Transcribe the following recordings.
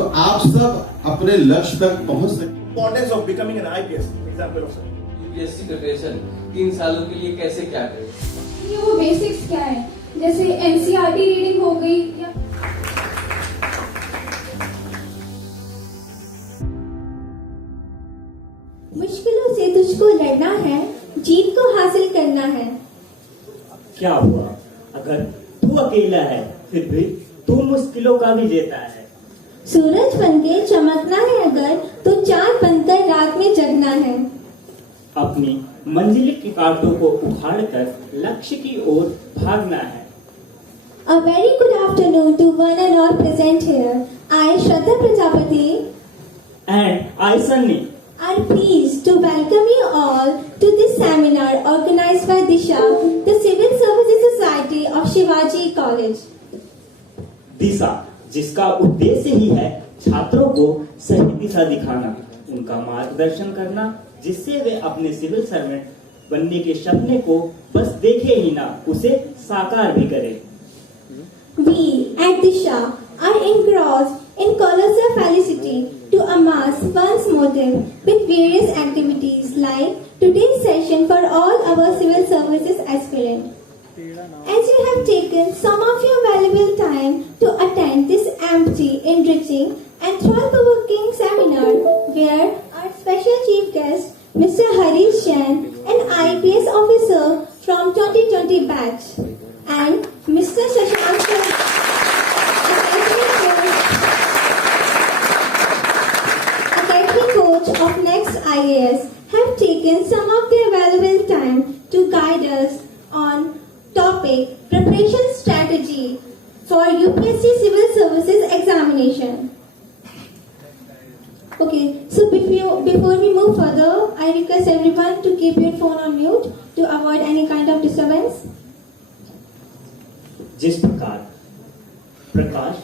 तो आप सब अपने लक्ष्य तक पहुंच सकें। Importance of becoming an IPS. Example of sir. UPSC preparation 3 सालों के लिए कैसे क्या करें? ये वो बेसिक्स क्या है, जैसे एनसीईआरटी रीडिंग हो गई या मुश्किलों से तुझको लड़ना है, जीत को हासिल करना है। क्या हुआ अगर तू अकेला है, फिर भी तू मुश्किलों का भी जीता है। सूरज बनके चमकना है अगर, तो चांद बनकर रात में जगना है। अपनी मंजिल के कांटों को उखाड़कर लक्ष्य की ओर भागना है। A very good afternoon to one and all present here. I, Shraddha Prajapati, And I, Sunny, are pleased to welcome you all to this seminar organized by Disha, the Civil Services Society of Shivaji College. दिशा, जिसका उद्देश्य ही है छात्रों को सही दिशा दिखाना, उनका मार्गदर्शन करना, जिससे वे अपने सिविल सर्वेंट बनने के सपने को बस देखे ही ना, उसे साकार भी करें। We at Disha are engrossed in colossal felicity to amass one's motive with various activities like today's session for all our civil services aspirants. As you have taken some of your valuable time to attend this empty, enriching and thought-provoking seminar where our special chief guest Mr. Harish Jain, an IPS officer from 2020 batch, and Mr. Shashank Academy Coach of Next IAS, have taken some of their valuable time to guide us on topic preparation strategy for UPSC Civil Services examination. Okay, so before we move further, I request everyone to keep your phone on mute to avoid any kind of disturbance. जिस प्रकार प्रकाश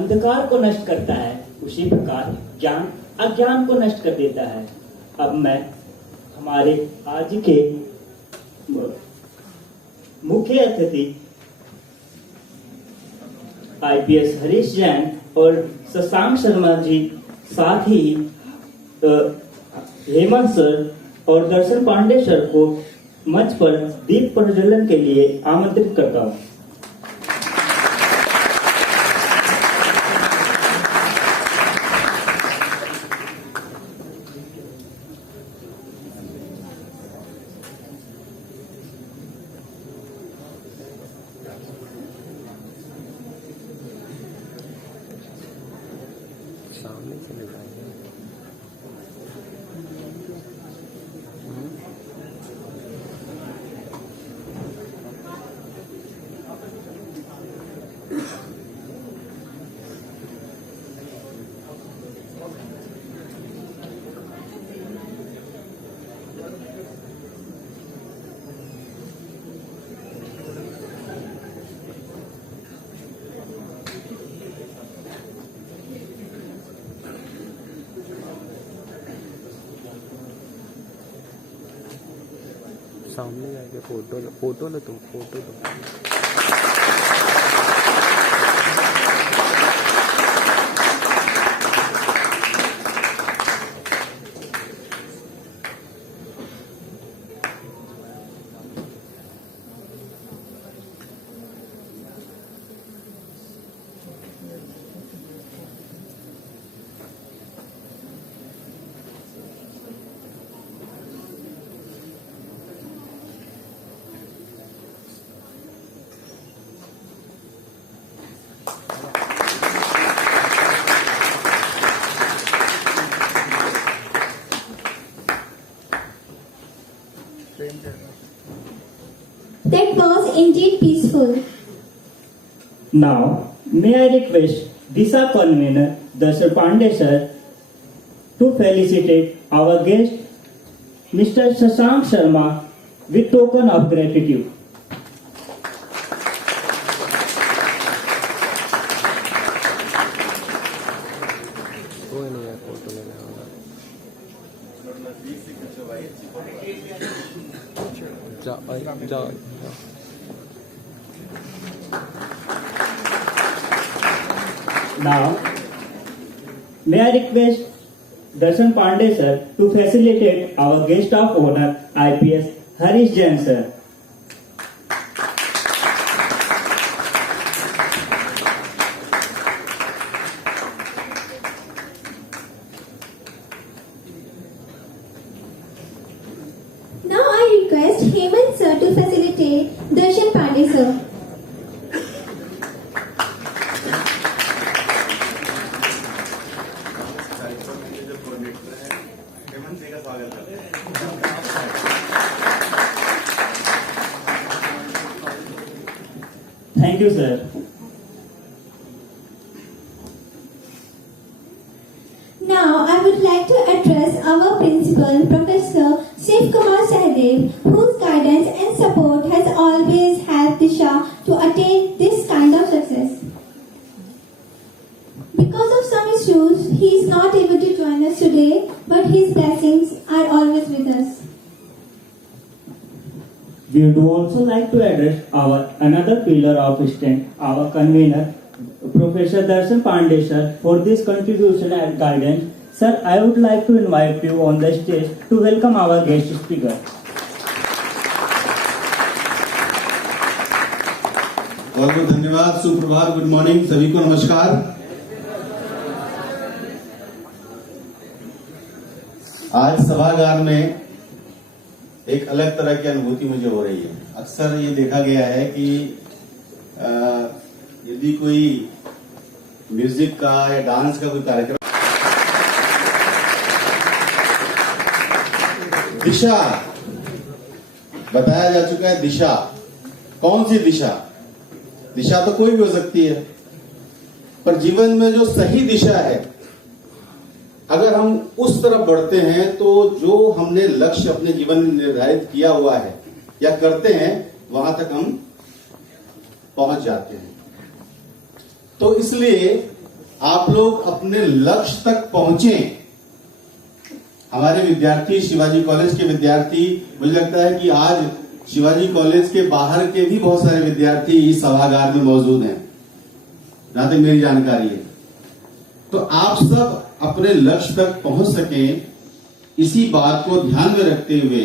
अंधकार को नष्ट करता है, उसी प्रकार ज्ञान अज्ञान को नष्ट कर देता है। अब मैं हमारे आज के मुख्य अतिथि आईपीएस हरीश जैन और शशांक शर्मा जी, साथ ही हेमंत सर और दर्शन पांडे सर को मंच पर दीप प्रज्वलन के लिए आमंत्रित करता हूं। सामने से लगाएंगे। सामने जाके फोटो लो तुम, photo low. That was indeed peaceful. Now, may I request Disha convener Darshan Pandey sir to felicitate our guest Mr. Shashank Sharma with token of gratitude. कोई नहीं है फोटो लेने वाला। जा Now, May I request Darshan Pandey sir to facilitate our guest of honor IPS Harish Jain sir. Now I request Hemant sir to facilitate Darshan Pandey sir. Thank you sir. Now I would like to address our principal, Professor Shiv Kumar Sahdev, whose guidance and support has always helped Disha to attain this kind of success. Because of some issues, he is not able to join us today, but his blessings are always with us. We would also like to address our another pillar of strength, our convener, Professor Darshan Pandey sir, for this contribution and guidance. Sir, I would like to invite you on the stage to welcome our guest speaker. बहुत बहुत धन्यवाद, सुप्रभात, good morning, सभी को नमस्कार। आज सभागार में एक अलग तरह की अनुभूति मुझे हो रही है। अक्सर ये देखा गया है कि यदि कोई म्यूजिक का या डांस का कोई कार्यक्रम, दिशा बताया जा चुका है। दिशा कौन सी दिशा? दिशा तो कोई भी हो सकती है, पर जीवन में जो सही दिशा है, अगर हम उस तरफ बढ़ते हैं तो जो हमने लक्ष्य अपने जीवन में निर्धारित किया हुआ है या करते हैं, वहां तक हम पहुंच जाते हैं। तो इसलिए आप लोग अपने लक्ष्य तक पहुंचे। हमारे विद्यार्थी, शिवाजी कॉलेज के विद्यार्थी, मुझे लगता है कि आज शिवाजी कॉलेज के बाहर के भी बहुत सारे विद्यार्थी इस सभागार में मौजूद हैं, जहां तक मेरी जानकारी है। तो आप सब अपने लक्ष्य तक पहुंच सकें, इसी बात को ध्यान में रखते हुए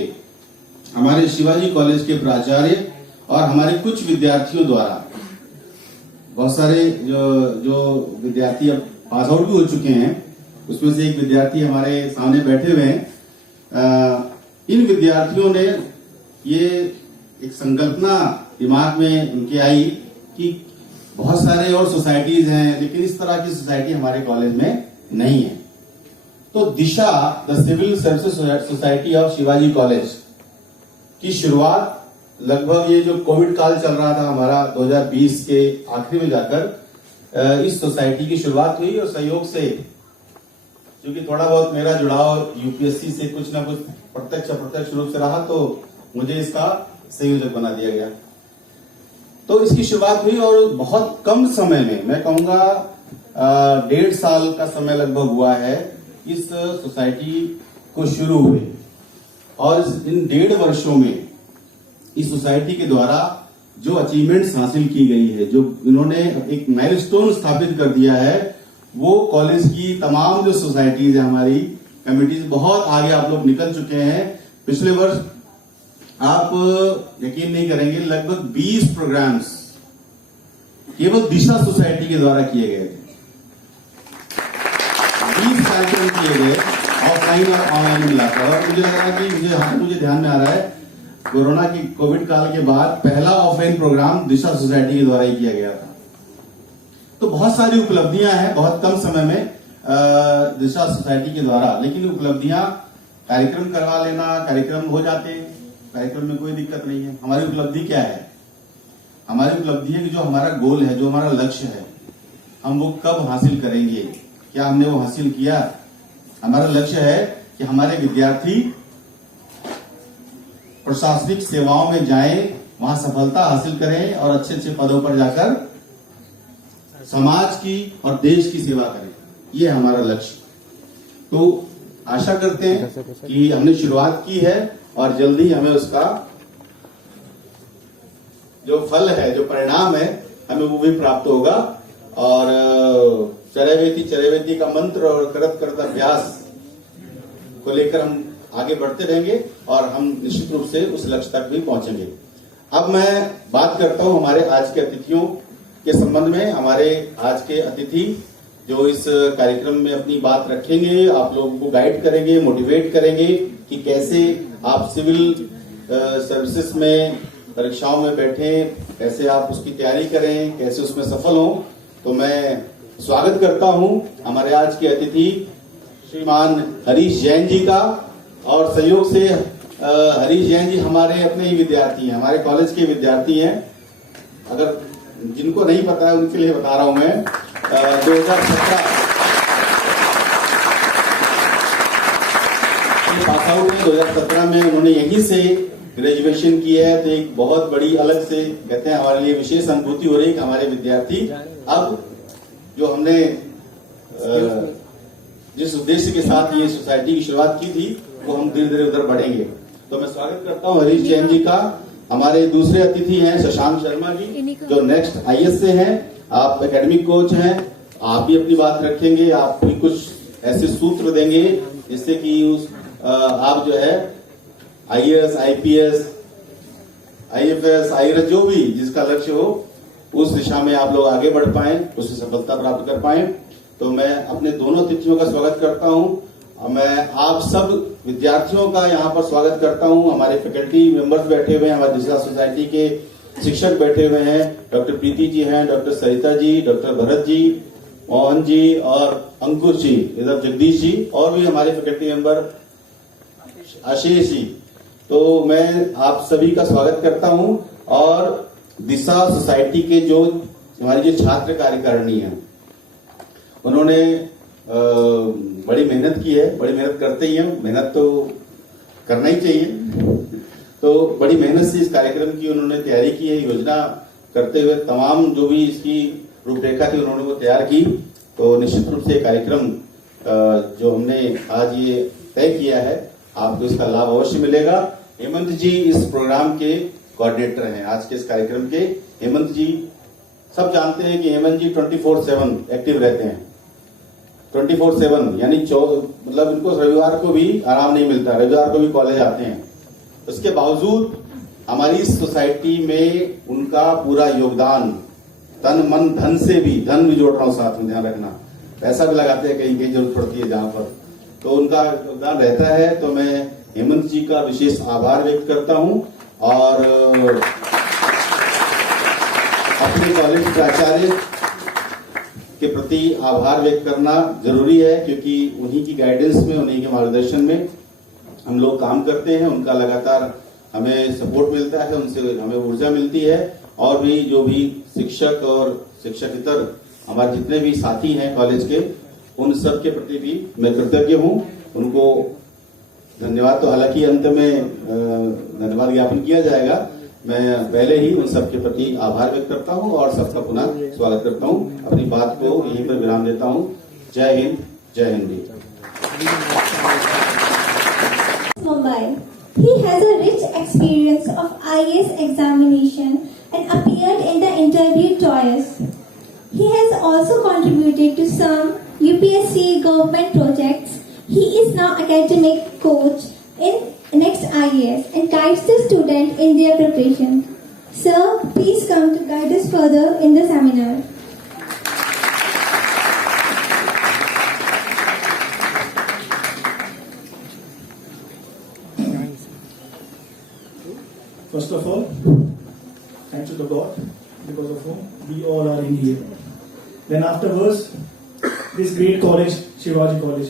हमारे शिवाजी कॉलेज के प्राचार्य और हमारे कुछ विद्यार्थियों द्वारा, बहुत सारे जो विद्यार्थी अब पास आउट भी हो चुके हैं, उसमें से एक विद्यार्थी हमारे सामने बैठे हुए हैं। इन विद्यार्थियों ने ये एक संकल्पना दिमाग में उनकी आई कि बहुत सारे और सोसाइटीज हैं, लेकिन इस तरह की सोसाइटी हमारे कॉलेज में नहीं है। तो Disha, the civil services society of Shivaji college की शुरुआत लगभग ये जो कोविड काल चल रहा था हमारा 2020 के आखिरी में जाकर इस सोसाइटी की शुरुआत हुई, और सहयोग से, क्योंकि थोड़ा बहुत मेरा जुड़ाव यूपीएससी से कुछ ना कुछ प्रत्यक्ष अप्रत्यक्ष रूप से रहा, तो मुझे इसका संयोजक बना दिया गया। तो इसकी शुरुआत हुई और बहुत कम समय में, मैं कहूंगा 1.5 साल का समय लगभग हुआ है इस सोसाइटी को शुरू हुए, और इन 1.5 वर्षों में इस सोसाइटी के द्वारा जो अचीवमेंट्स हासिल की गई है, जो इन्होंने एक माइलस्टोन स्थापित कर दिया है, वो कॉलेज की तमाम जो सोसाइटीज है, हमारी कमिटीज, बहुत आगे आप लोग निकल चुके हैं। पिछले वर्ष आप यकीन नहीं करेंगे, लगभग 20 प्रोग्राम्स केवल दिशा सोसाइटी के द्वारा किए गए थे। 20 कार्यक्रम किए गए, ऑफलाइन और ऑनलाइन मिलाकर। और मुझे लग रहा है कि मुझे ध्यान में आ रहा है, कोरोना की कोविड काल के बाद पहला ऑफलाइन प्रोग्राम दिशा सोसाइटी के द्वारा ही किया गया था। तो बहुत सारी उपलब्धियां हैं बहुत कम समय में दिशा सोसाइटी के द्वारा, लेकिन उपलब्धियां, कार्यक्रम करवा लेना, कार्यक्रम हो जाते हैं, कार्यक्रम में कोई दिक्कत नहीं है। हमारी उपलब्धि क्या है? हमारी उपलब्धि है कि जो हमारा गोल है, जो हमारा लक्ष्य है, हम वो कब हासिल करेंगे, क्या हमने वो हासिल किया? हमारा लक्ष्य है कि हमारे विद्यार्थी प्रशासनिक सेवाओं में जाएं, वहां सफलता हासिल करें और अच्छे अच्छे पदों पर जाकर समाज की और देश की सेवा करें। ये हमारा लक्ष्य। तो आशा करते हैं कि हमने शुरुआत की है और जल्दी हमें उसका जो फल है, जो परिणाम है, हमें वो भी प्राप्त होगा। और चरैवेति का मंत्र और करत करत अभ्यास को लेकर हम आगे बढ़ते रहेंगे और हम निश्चित रूप से उस लक्ष्य तक भी पहुंचेंगे। अब मैं बात करता हूं हमारे आज के अतिथियों के संबंध में। हमारे आज के अतिथि जो इस कार्यक्रम में अपनी बात रखेंगे, आप लोगों को गाइड करेंगे, मोटिवेट करेंगे कि कैसे आप सिविल सर्विसेज में परीक्षाओं में बैठे, कैसे आप उसकी तैयारी करें, कैसे उसमें सफल हों। तो मैं स्वागत करता हूं हमारे आज के अतिथि श्रीमान हरीश जैन जी का। और सहयोग से हरीश जैन जी हमारे अपने ही विद्यार्थी हैं, हमारे कॉलेज के विद्यार्थी हैं। अगर जिनको नहीं पता है उनके लिए बता रहा हूं मैं। 2017 पास आउट है। 2017 में उन्होंने यहीं से ग्रेजुएशन किया है। तो एक बहुत बड़ी अलग से कहते हैं हमारे लिए विशेष अनुभूति हो रही है कि हमारे विद्यार्थी अब जो हमने जिस उद्देश्य के साथ ये सोसाइटी की शुरुआत की थी वो हम धीरे धीरे उधर बढ़ेंगे। तो मैं स्वागत करता हूं हरीश जैन जी का। हमारे दूसरे अतिथि हैं शशांक शर्मा जी, जो नेक्स्ट आईएएस से हैं। आप एकेडमिक कोच हैं, आप भी अपनी बात रखेंगे, आप भी कुछ ऐसे सूत्र देंगे जिससे कि आप जो है आईएएस, आईपीएस, आईएफएस, आईआरएस जो भी जिसका लक्ष्य हो उस दिशा में आप लोग आगे बढ़ पाए, उससे सफलता प्राप्त कर पाए। तो मैं अपने दोनों अतिथियों का स्वागत करता हूं। मैं आप सब विद्यार्थियों का यहाँ पर स्वागत करता हूं। हमारे फैकल्टी मेंबर्स बैठे हुए हैं, हमारे दिशा सोसाइटी के शिक्षक बैठे हुए हैं। डॉक्टर प्रीति जी हैं, डॉक्टर सरिता जी, डॉक्टर भरत जी, मोहन जी और अंकुश जी, इधर जगदीश जी, और भी हमारे फैकल्टी मेंबर आशीष जी। तो मैं आप सभी का स्वागत करता हूं। और दिशा सोसाइटी के जो हमारी जो छात्र कार्यकारिणी है उन्होंने बड़ी मेहनत की है, बड़ी मेहनत करते ही हैं, मेहनत तो करना ही चाहिए। तो बड़ी मेहनत से इस कार्यक्रम की उन्होंने तैयारी की है, योजना करते हुए तमाम जो भी इसकी रूपरेखा थी उन्होंने वो तैयार की। तो निश्चित रूप से कार्यक्रम जो हमने आज ये तय किया है आपको इसका लाभ अवश्य मिलेगा। हेमंत जी इस प्रोग्राम के कोऑर्डिनेटर हैं आज के इस कार्यक्रम के। हेमंत जी सब जानते हैं कि हेमंत जी 24/7 एक्टिव रहते हैं, 24/7 यानी मतलब इनको रविवार को भी आराम नहीं मिलता, रविवार को भी कॉलेज आते हैं। उसके बावजूद हमारी सोसाइटी में उनका पूरा योगदान तन मन धन से भी, धन भी जोड़ रहा हूं साथ में, ध्यान रखना, पैसा भी लगाते हैं कहीं कहीं जरूरत पड़ती है जहां पर, तो उनका योगदान रहता है। तो मैं हेमंत जी का विशेष आभार व्यक्त करता हूं। और अपने कॉलेज प्राचार्य के प्रति आभार व्यक्त करना जरूरी है, क्योंकि उन्हीं की गाइडेंस में, उन्हीं के मार्गदर्शन में हम लोग काम करते हैं। उनका लगातार हमें सपोर्ट मिलता है, उनसे हमें ऊर्जा मिलती है। और भी जो भी शिक्षक और शिक्षकेतर हमारे जितने भी साथी हैं कॉलेज के, उन सब के प्रति भी मैं कृतज्ञ हूं। उनको धन्यवाद तो हालांकि अंत में धन्यवाद ज्ञापन किया जाएगा। मैं पहले ही उन सबके प्रति आभार व्यक्त करता हूं और सबका पुनः स्वागत करता हूं। अपनी बात को यहीं पर विराम देता हूं। जय हिंद, जय Hindi. Mumbai. He has a rich experience of IAS examination and appeared in the interview twice. He has also contributed to some UPSC government projects. He is now academic coach in Next IAS and guides the student in their preparation. Sir, please come to guide us further in the seminar. First of all, thanks to the God, because of whom we all are in here. Then afterwards, this great college, Shivaji College,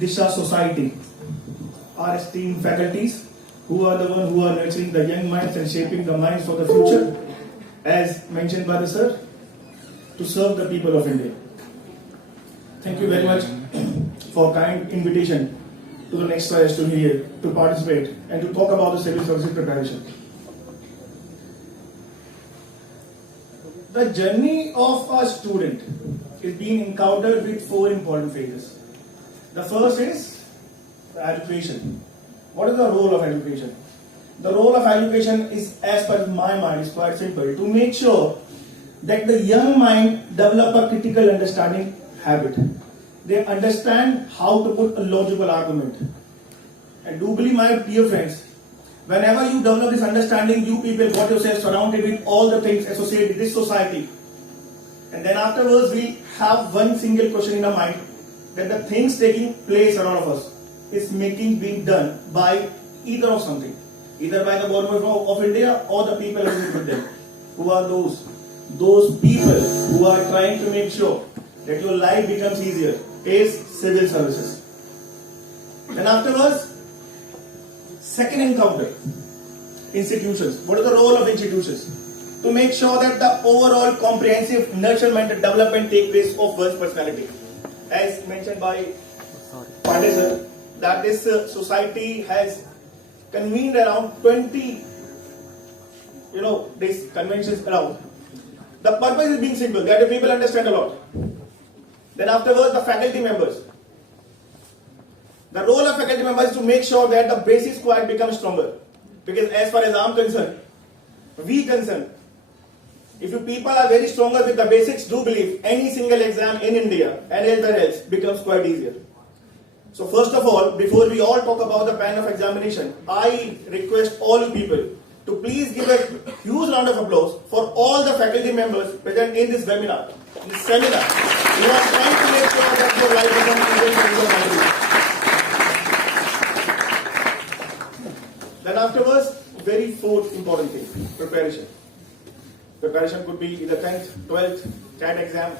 Disha Society, our esteemed faculties, who are the one who are nurturing the young minds and shaping the minds for the future, as mentioned by the sir, to serve the people of India. Thank you very much for kind invitation to the next class to here to participate and to talk about the civil services preparation. The journey of a student is being encountered with 4 important phases. The first is the education. What is the role of education? The role of education is, as per my mind, is quite simple. To make sure that the young mind develop a critical understanding habit. They understand how to put a logical argument. And do believe, my dear friends, whenever you develop this understanding, you people got yourself surrounded with all the things associated with this society. And then afterwards, we have one single question in our mind, that the things taking place around of us is being done by either of something. Either by the government of India or the people living with them. Who are those? Those people who are trying to make sure that your life becomes easier is civil services. Then afterwards, second encounter, institutions. What is the role of institutions? To make sure that the overall comprehensive nurturement and development take place of one's personality. As mentioned by Pandey sir, that this society has convened around 20 these conventions around. The purpose is being simple, that the people understand a lot. Then afterwards, the faculty members. The role of faculty members is to make sure that the basic squad becomes stronger. Because as far as I'm concerned, if you people are very stronger with the basics, do believe any single exam in India and elsewhere else becomes quite easier. So first of all, before we all talk about the plan of examination, I request all you people to please give a huge round of applause for all the faculty members present in this webinar, this seminar. You are trying to make sure that your life becomes easier. Then afterwards, very fourth important thing, preparation. Preparation could be either 10th, 12th, CAT exam.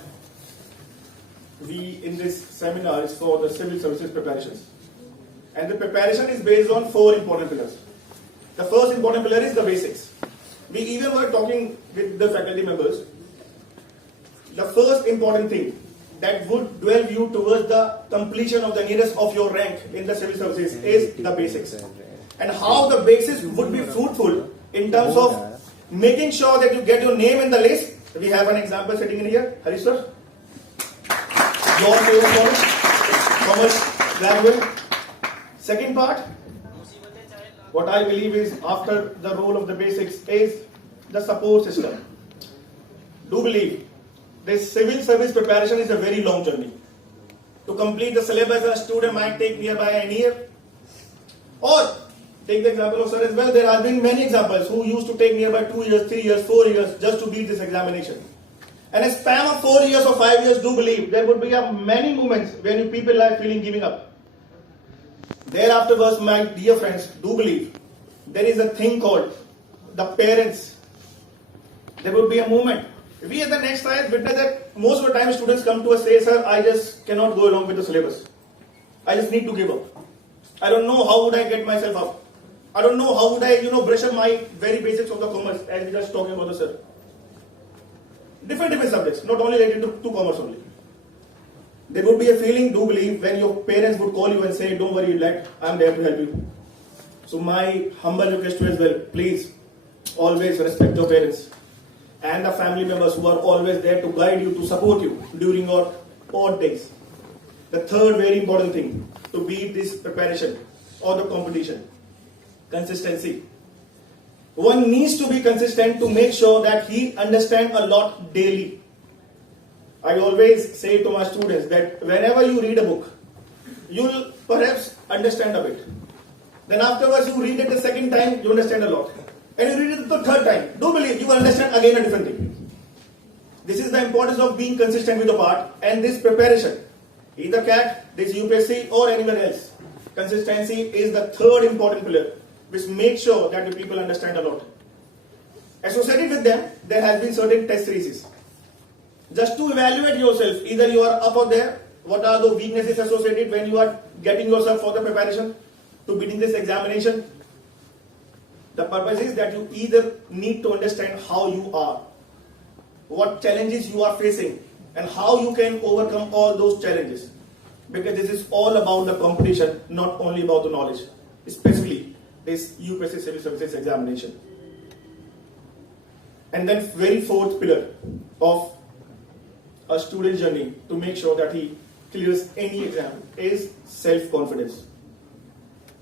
We in this seminar is for the civil services preparations. And the preparation is based on 4 important pillars. The first important pillar is the basics. We even were talking with the faculty members. The first important thing that would dwell you towards the completion of the nearest of your rank in the civil services is the basics. And how the basics would be fruitful in terms of making sure that you get your name in the list. We have an example sitting in here. Harish sir. Your favorite commerce graduate. Second part, what I believe is after the role of the basics is the support system. Do believe this civil service preparation is a very long journey. To complete the syllabus, a student might take nearby a year. Or take the example of sir as well. There have been many examples who used to take nearby 2 years, 3 years, 4 years just to beat this examination. And a span of 4 years or 5 years, do believe there would be many moments when you people are feeling giving up. Thereafter, my dear friends, do believe there is a thing called the parents. There would be a moment. We at the next time witness that most of the time students come to us say, sir, I just cannot go along with the syllabus. I just need to give up. I don't know how would I get myself up. I don't know how would I, brush up my very basics of the commerce as we just talking about the sir. Different subjects, not only related to commerce only. There would be a feeling, do believe, when your parents would call you and say, don't worry, lad, I'm there to help you. So my humble request to you as well, please, always respect your parents and the family members who are always there to guide you, to support you during your odd days. The third very important thing to beat this preparation or the competition, consistency. One needs to be consistent to make sure that he understands a lot daily. I always say to my students that whenever you read a book, you'll perhaps understand a bit. Then afterwards you read it the second time, you understand a lot. And you read it the third time, do believe you will understand again a different thing. This is the importance of being consistent with the part and this preparation. Either CAT, this UPSC or anywhere else. Consistency is the third important pillar which makes sure that the people understand a lot. Associated with them, there has been certain test series. Just to evaluate yourself, either you are up or there, what are the weaknesses associated when you are getting yourself for the preparation to beating this examination. The purpose is that you either need to understand how you are, what challenges you are facing, and how you can overcome all those challenges. Because this is all about the competition, not only about the knowledge, especially this UPSC Civil Services examination. And then very fourth pillar of a student journey to make sure that he clears any exam is self-confidence.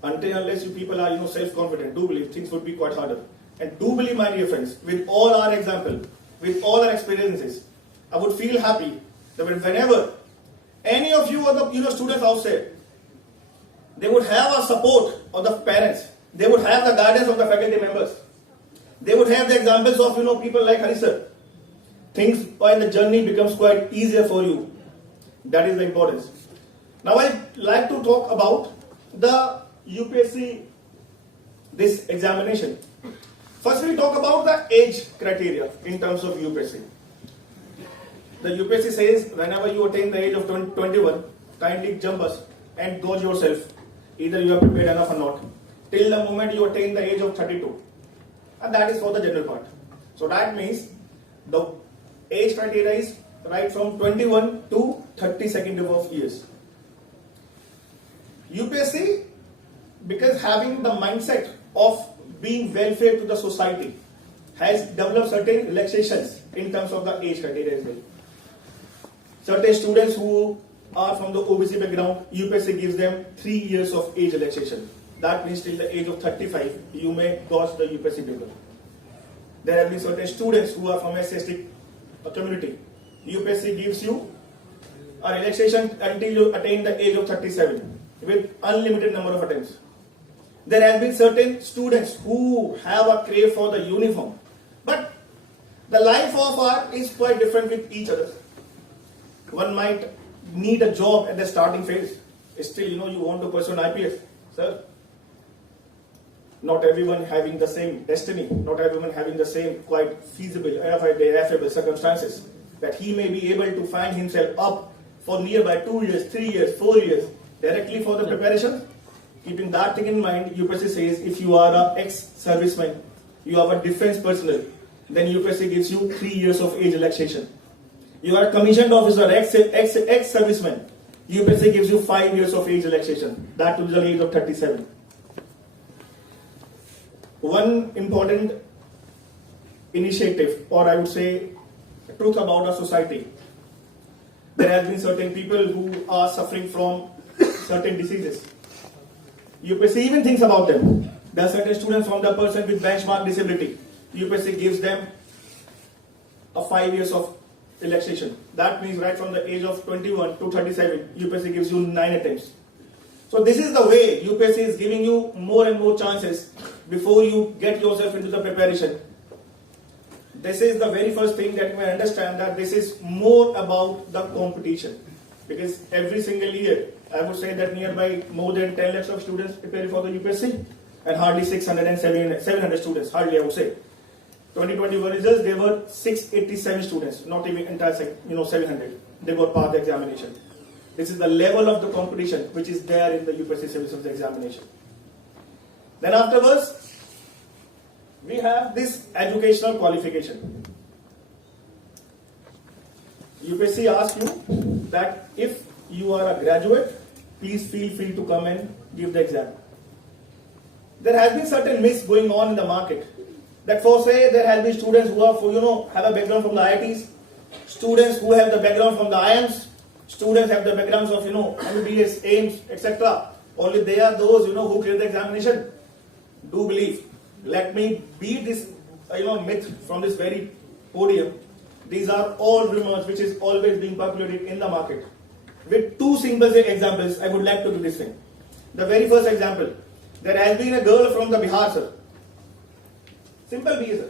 Until unless you people are self-confident, do believe things would be quite harder. And do believe, my dear friends, with all our example, with all our experiences, I would feel happy that whenever any of you or the students outside, they would have a support of the parents, they would have the guidance of the faculty members, they would have the examples of people like Hari sir. Things while the journey becomes quite easier for you. That is the importance. Now I'd like to talk about the UPSC, this examination. First we talk about the age criteria in terms of UPSC. The UPSC says whenever you attain the age of 21, kindly jump us and gauge yourself. Either you are prepared enough or not. Till the moment you attain the age of 32. And that is for the general part. So that means the age criteria is right from 21 to 32nd of years. UPSC, because having the mindset of being welfare to the society, has developed certain relaxations in terms of the age criteria as well. Certain students who are from the OBC background, UPSC gives them 3 years of age relaxation. That means till the age of 35, you may gauge the UPSC paper. There have been certain students who are from SC/ST community. UPSC gives you a relaxation until you attain the age of 37 with unlimited number of attempts. There have been certain students who have a crave for the uniform. But the life of art is quite different with each other. One might need a job at the starting phase. Still, you want to pursue an IPS. Sir, not everyone having the same destiny, not everyone having the same quite feasible, affable circumstances, that he may be able to find himself up for nearby 2 years, 3 years, 4 years, directly for the preparation. Keeping that thing in mind, UPSC says if you are an ex-serviceman, you are a defense personnel, then UPSC gives you 3 years of age relaxation. You are a commissioned officer, ex-serviceman, UPSC gives you 5 years of age relaxation, that to the age of 37. One important initiative, or I would say truth about our society. There have been certain people who are suffering from certain diseases. UPSC even thinks about them. There are certain students from the person with benchmark disability. UPSC gives them a 5 years of relaxation. That means right from the age of 21 to 37, UPSC gives you 9 attempts. So this is the way UPSC is giving you more and more chances before you get yourself into the preparation. This is the very first thing that you may understand, that this is more about the competition. Because every single year, I would say that nearby more than 10 lakhs of students prepare for the UPSC and hardly 700 students, hardly I would say. 2021 results, there were 687 students, not even entire 700. They got passed the examination. This is the level of the competition which is there in the UPSC Civil Service examination. Then afterwards, we have this educational qualification. UPSC asks you that if you are a graduate, please feel free to come and give the exam. There has been certain myths going on in the market. That for say there has been students who are have a background from the IITs, students who have the background from the IIMs, students have the backgrounds of MBBS, AIMS, etc. Only they are those who clear the examination. Do believe. Let me beat this myth from this very podium. These are all rumors which is always being populated in the market. With 2 simple examples, I would like to do this thing. The very first example, there has been a girl from the Bihar, sir. Simple भी है sir.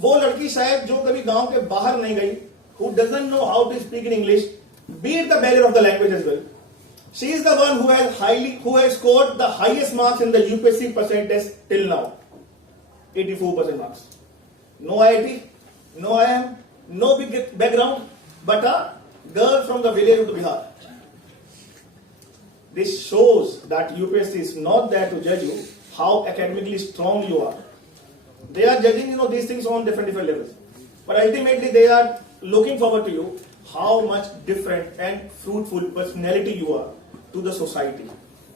वो लड़की शायद जो कभी गांव के बाहर नहीं गई, who doesn't know how to speak in English, beat the barrier of the language as well. She is the one who has scored the highest marks in the UPSC percentage till now, 84% marks. No IIT, no IIM, no big background, but a girl from the village of the Bihar. This shows that UPSC is not there to judge you how academically strong you are. They are judging these things on different levels. But ultimately they are looking forward to you how much different and fruitful personality you are to the society.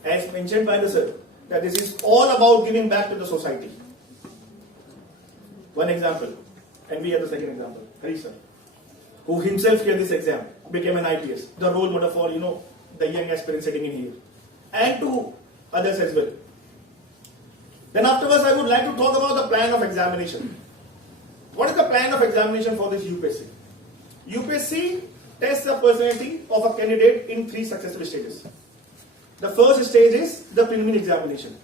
As mentioned by the sir, that this is all about giving back to the society. One example, and we have the second example, Hari sir, who himself cleared this exam, became an IPS, the role model for the young aspirants sitting in here, and to others as well. Then afterwards, I would like to talk about the plan of examination. What is the plan of examination for this UPSC? UPSC tests the personality of a candidate in 3 successive stages. The first stage is the preliminary examination.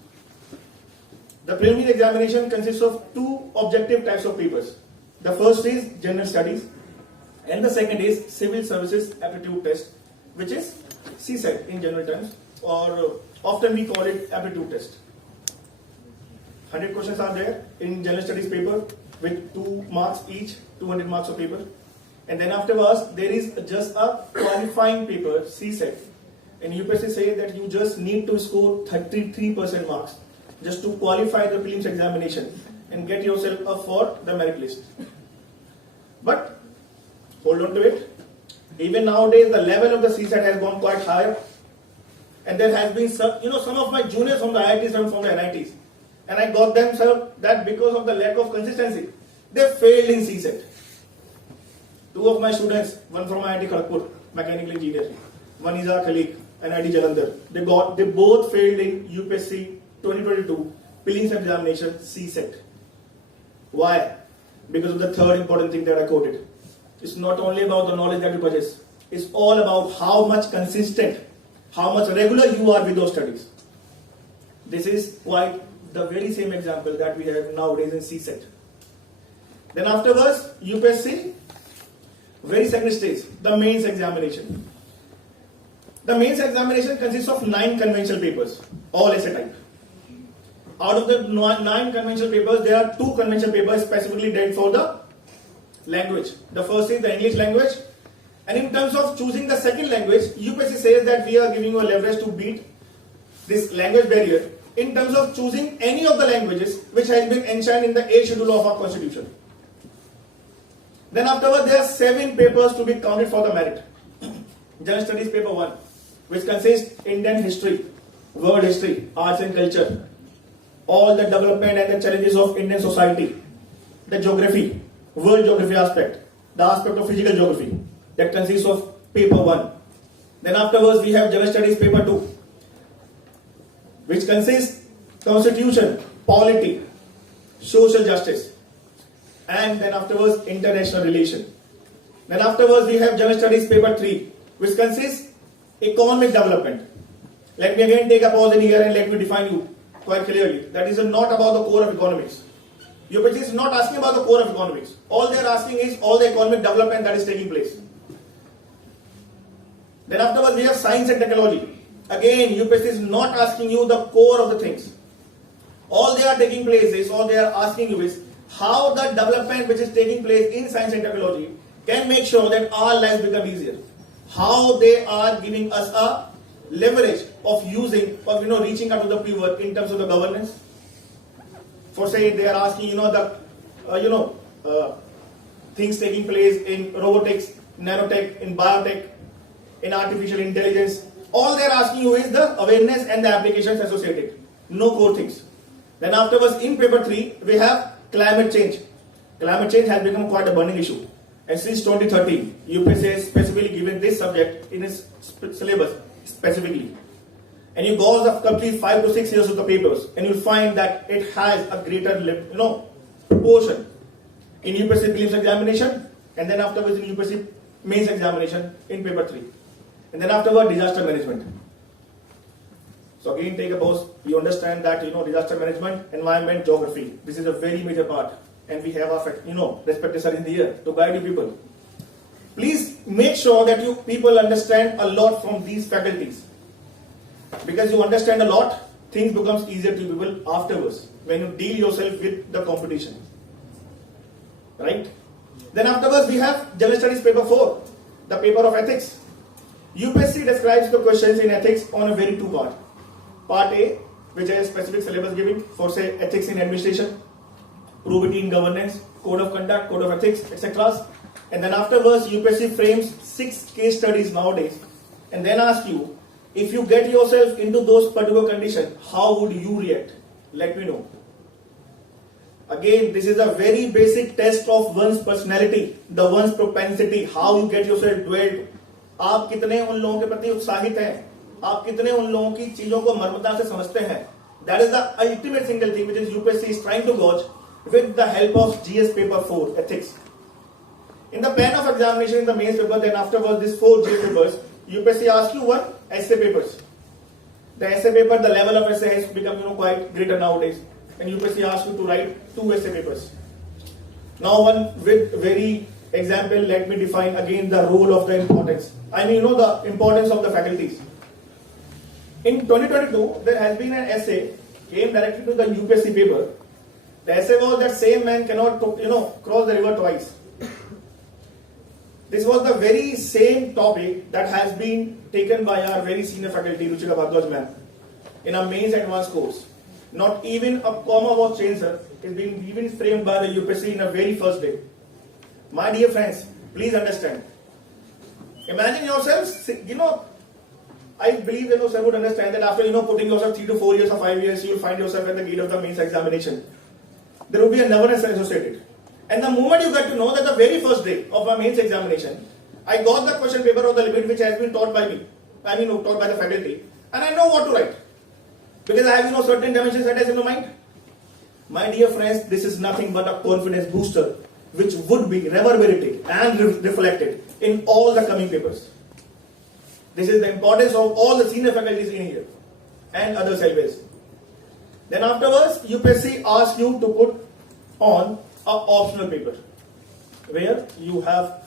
The preliminary examination consists of 2 objective types of papers. The first is general studies, and the second is civil services aptitude test, which is CSET in general terms, or often we call it aptitude test. 100 questions are there in general studies paper with 2 marks each, 200 marks of paper. And then afterwards, there is just a qualifying paper, CSET. And UPSC say that you just need to score 33% marks just to qualify the prelims examination and get yourself up for the merit list. But hold on to it. Even nowadays, the level of the CSET has gone quite higher. And there has been some of my juniors from the IITs and from the NITs. And I got them, sir, that because of the lack of consistency, they failed in CSET. 2 of my students, one from IIT Kharagpur, mechanical engineer, one is our colleague, NIT Jalandhar. They both failed in UPSC 2022 prelims examination CSET. Why? Because of the third important thing that I quoted. It's not only about the knowledge that you possess. It's all about how much consistent, how much regular you are with those studies. This is quite the very same example that we have nowadays in CSET. Then afterwards, UPSC, very second stage, the mains examination. The mains examination consists of 9 conventional papers, all essay type. Out of the 9 conventional papers, there are 2 conventional papers specifically dealt for the language. The first is the English language. And in terms of choosing the second language, UPSC says that we are giving you a leverage to beat this language barrier in terms of choosing any of the languages which has been enshrined in the 8th schedule of our constitution. Then afterwards, there are 7 papers to be counted for the merit. General Studies paper 1, which consists Indian history, world history, arts and culture, all the development and the challenges of Indian society, the geography, world geography aspect, the aspect of physical geography, that consists of paper 1. Then afterwards, we have General Studies paper 2, which consists constitution, polity, social justice, and then afterwards international relation. Then afterwards we have General Studies paper 3, which consists economic development. Let me again take a pause in here and let me define you quite clearly. That is not about the core of economics. UPSC is not asking about the core of economics. All they are asking is all the economic development that is taking place. Then afterwards we have science and technology. Again, UPSC is not asking you the core of the things. All they are taking place is, all they are asking you is how the development which is taking place in science and technology can make sure that our lives become easier. How they are giving us a leverage of using, or reaching out to the people in terms of the governance. For say they are asking, things taking place in robotics, nanotech, in biotech, in artificial intelligence. All they are asking you is the awareness and the applications associated. No core things. Then afterwards, in paper 3, we have climate change. Climate change has become quite a burning issue. And since 2013, UPSC has specifically given this subject in its syllabus specifically. And you go the complete 5 to 6 years of the papers, and you'll find that it has a greater, portion in UPSC prelims examination, and then afterwards in UPSC mains examination in paper 3. And then afterward, disaster management. So again, take a pause. You understand that, disaster management, environment, geography. This is a very major part. And we have our, respected sir in the year to guide you people. Please make sure that you people understand a lot from these faculties. Because you understand a lot, things becomes easier to people afterwards when you deal yourself with the competition. Right? Then afterwards, we have General Studies paper 4, the paper of ethics. UPSC describes the questions in ethics on a very 2-part. Part A, which has specific syllabus giving for say ethics in administration, probity in governance, code of conduct, code of ethics, etc. And then afterwards, UPSC frames 6 case studies nowadays, and then ask you, if you get yourself into those particular conditions, how would you react? Let me know. Again, this is a very basic test of one's personality, the one's propensity, how you get yourself dwelled. आप कितने उन लोगों के प्रति उत्साहित हैं, आप कितने उन लोगों की चीजों को मर्मता से समझते हैं. That is the ultimate single thing which is UPSC is trying to gauge with the help of GS paper 4 ethics. In the plan of examination in the mains paper, then afterwards these 4 GS papers, UPSC asks you one essay papers. The essay paper, the level of essay has become quite greater nowadays, and UPSC asks you to write 2 essay papers. Now one with very example, let me define again the role of the importance. The importance of the faculties. In 2022, there has been an essay came directly to the UPSC paper. The essay was that same man cannot, cross the river twice. This was the very same topic that has been taken by our very senior faculty, Ruchika Bhardwaj ma'am, in our mains advanced course. Not even a comma was changed, sir. It's been even framed by the UPSC in the very first day. My dear friends, please understand. Imagine yourselves, I believe sir would understand that after putting yourself 3 to 4 years or 5 years, you will find yourself at the gate of the mains examination. There will be a nervousness associated. And the moment you get to know that the very first day of my mains examination, I got the question paper of the limit which has been taught by me, taught by the faculty, and I know what to write. Because I have certain dimensions that is in my mind. My dear friends, this is nothing but a confidence booster which would be reverberated and reflected in all the coming papers. This is the importance of all the senior faculties in here and others always. Then afterwards, UPSC asks you to put on an optional paper where you have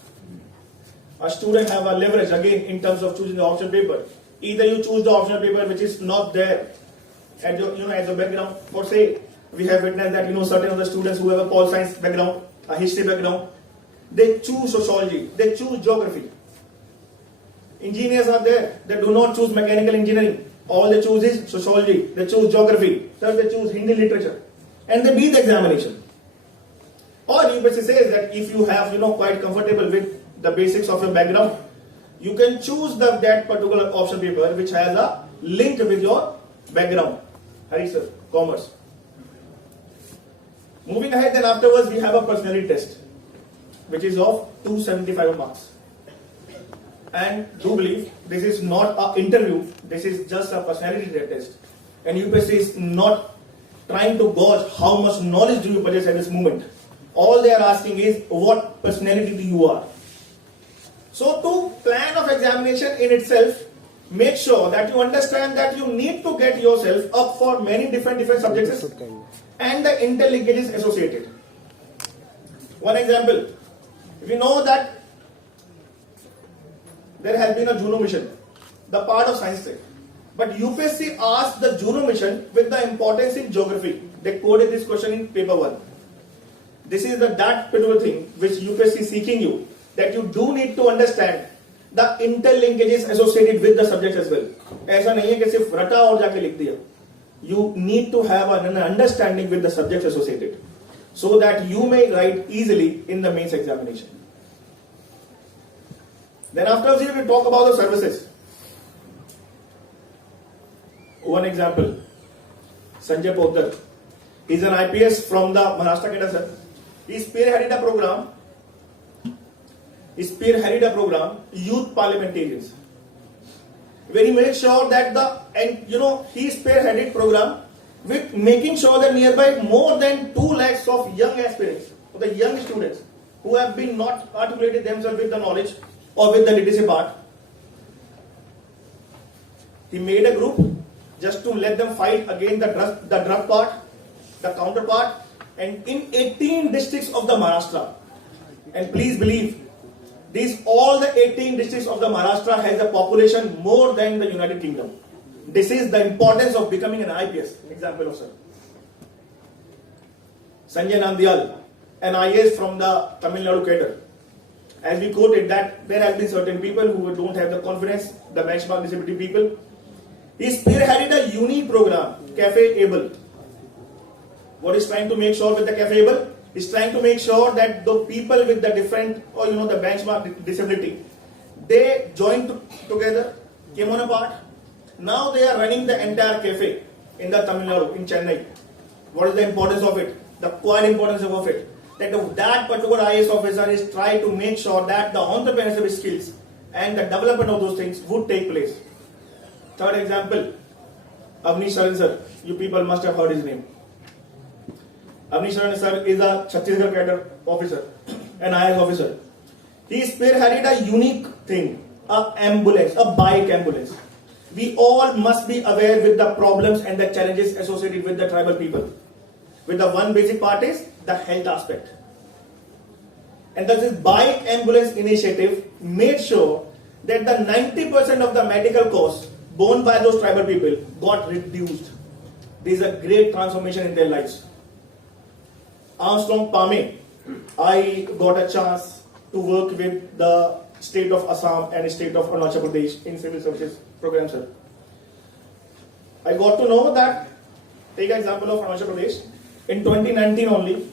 a student have a leverage again in terms of choosing the optional paper. Either you choose the optional paper which is not there at your, as a background. For say, we have witnessed that certain of the students who have a pol science background, a history background, they choose sociology, they choose geography. Engineers are there, they do not choose mechanical engineering. All they choose is sociology, they choose geography, thus they choose Hindi literature, and they beat the examination. Or UPSC says that if you have quite comfortable with the basics of your background, you can choose that particular option paper which has a link with your background. Hari sir, commerce. Moving ahead, then afterwards we have a personality test which is of 275 marks. And do believe this is not an interview, this is just a personality test. And UPSC is not trying to gauge how much knowledge do you possess at this moment. All they are asking is what personality do you are. So to plan of examination in itself, make sure that you understand that you need to get yourself up for many different subjects and the interlinkages associated. One example, we know that there has been a Juno mission, the part of science tech. But UPSC asked the Juno mission with the importance in geography. They coded this question in paper 1. This is that particular thing which UPSC is seeking you, that you do need to understand the interlinkages associated with the subjects as well. ऐसा नहीं है कि सिर्फ रटा और जाके लिख दिया. You need to have an understanding with the subjects associated, so that you may write easily in the mains examination. Then afterwards, we will talk about the services. One example, Sanjay Poddar. He is an IPS from the Maharashtra cadre, sir. He spearheaded a program, Youth Parliamentarians, where he made sure that he spearheaded program with making sure that nearby more than 2 lakhs of young aspirants, the young students who have been not articulated themselves with the knowledge or with the literacy part. He made a group just to let them fight against the drug part, the counter part, and in 18 districts of the Maharashtra. And please believe, all the 18 districts of the Maharashtra has a population more than the United Kingdom. This is the importance of becoming an IPS. Example of sir. Sanjay Nandyal, an IAS from the Tamil Nadu cadre. As we quoted that there have been certain people who don't have the confidence, the benchmark disability people. He spearheaded a unique program, Cafe Able. What is trying to make sure with the Cafe Able? Is trying to make sure that the people with the different or the benchmark disability, they joined together, came on a part. Now they are running the entire cafe in the Tamil Nadu, in Chennai. What is the importance of it? The quite importance of it. That particular IAS officer is trying to make sure that the entrepreneurship skills and the development of those things would take place. Third example, Avnish Saran sir. You people must have heard his name. Avnish Rane sir is a Chhattisgarh cadre officer, an IAS officer. He spearheaded a unique thing, a ambulance, a bike ambulance. We all must be aware with the problems and the challenges associated with the tribal people. With the one basic part is the health aspect. And thus this bike ambulance initiative made sure that the 90% of the medical costs borne by those tribal people got reduced. This is a great transformation in their lives. Armstrong Pame, I got a chance to work with the state of Assam and state of Arunachal Pradesh in civil services program, sir. I got to know that, take an example of Arunachal Pradesh, in 2019 only,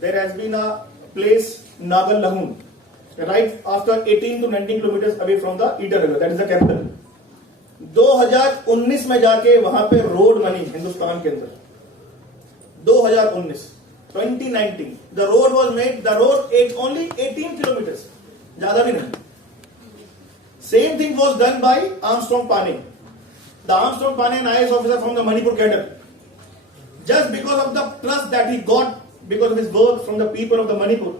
there has been a place, Nagar Lahun, right after 18 to 19 kilometers away from the Eden River, that is the capital. 2019 में जाके वहां पे road बनी हिंदुस्तान के अंदर. 2019, the road was made. The road only 18 kilometers, ज़्यादा भी नहीं. Same thing was done by Armstrong Pane. The Armstrong Pane, an IAS officer from the Manipur cadre, just because of the trust that he got because of his work from the people of the Manipur,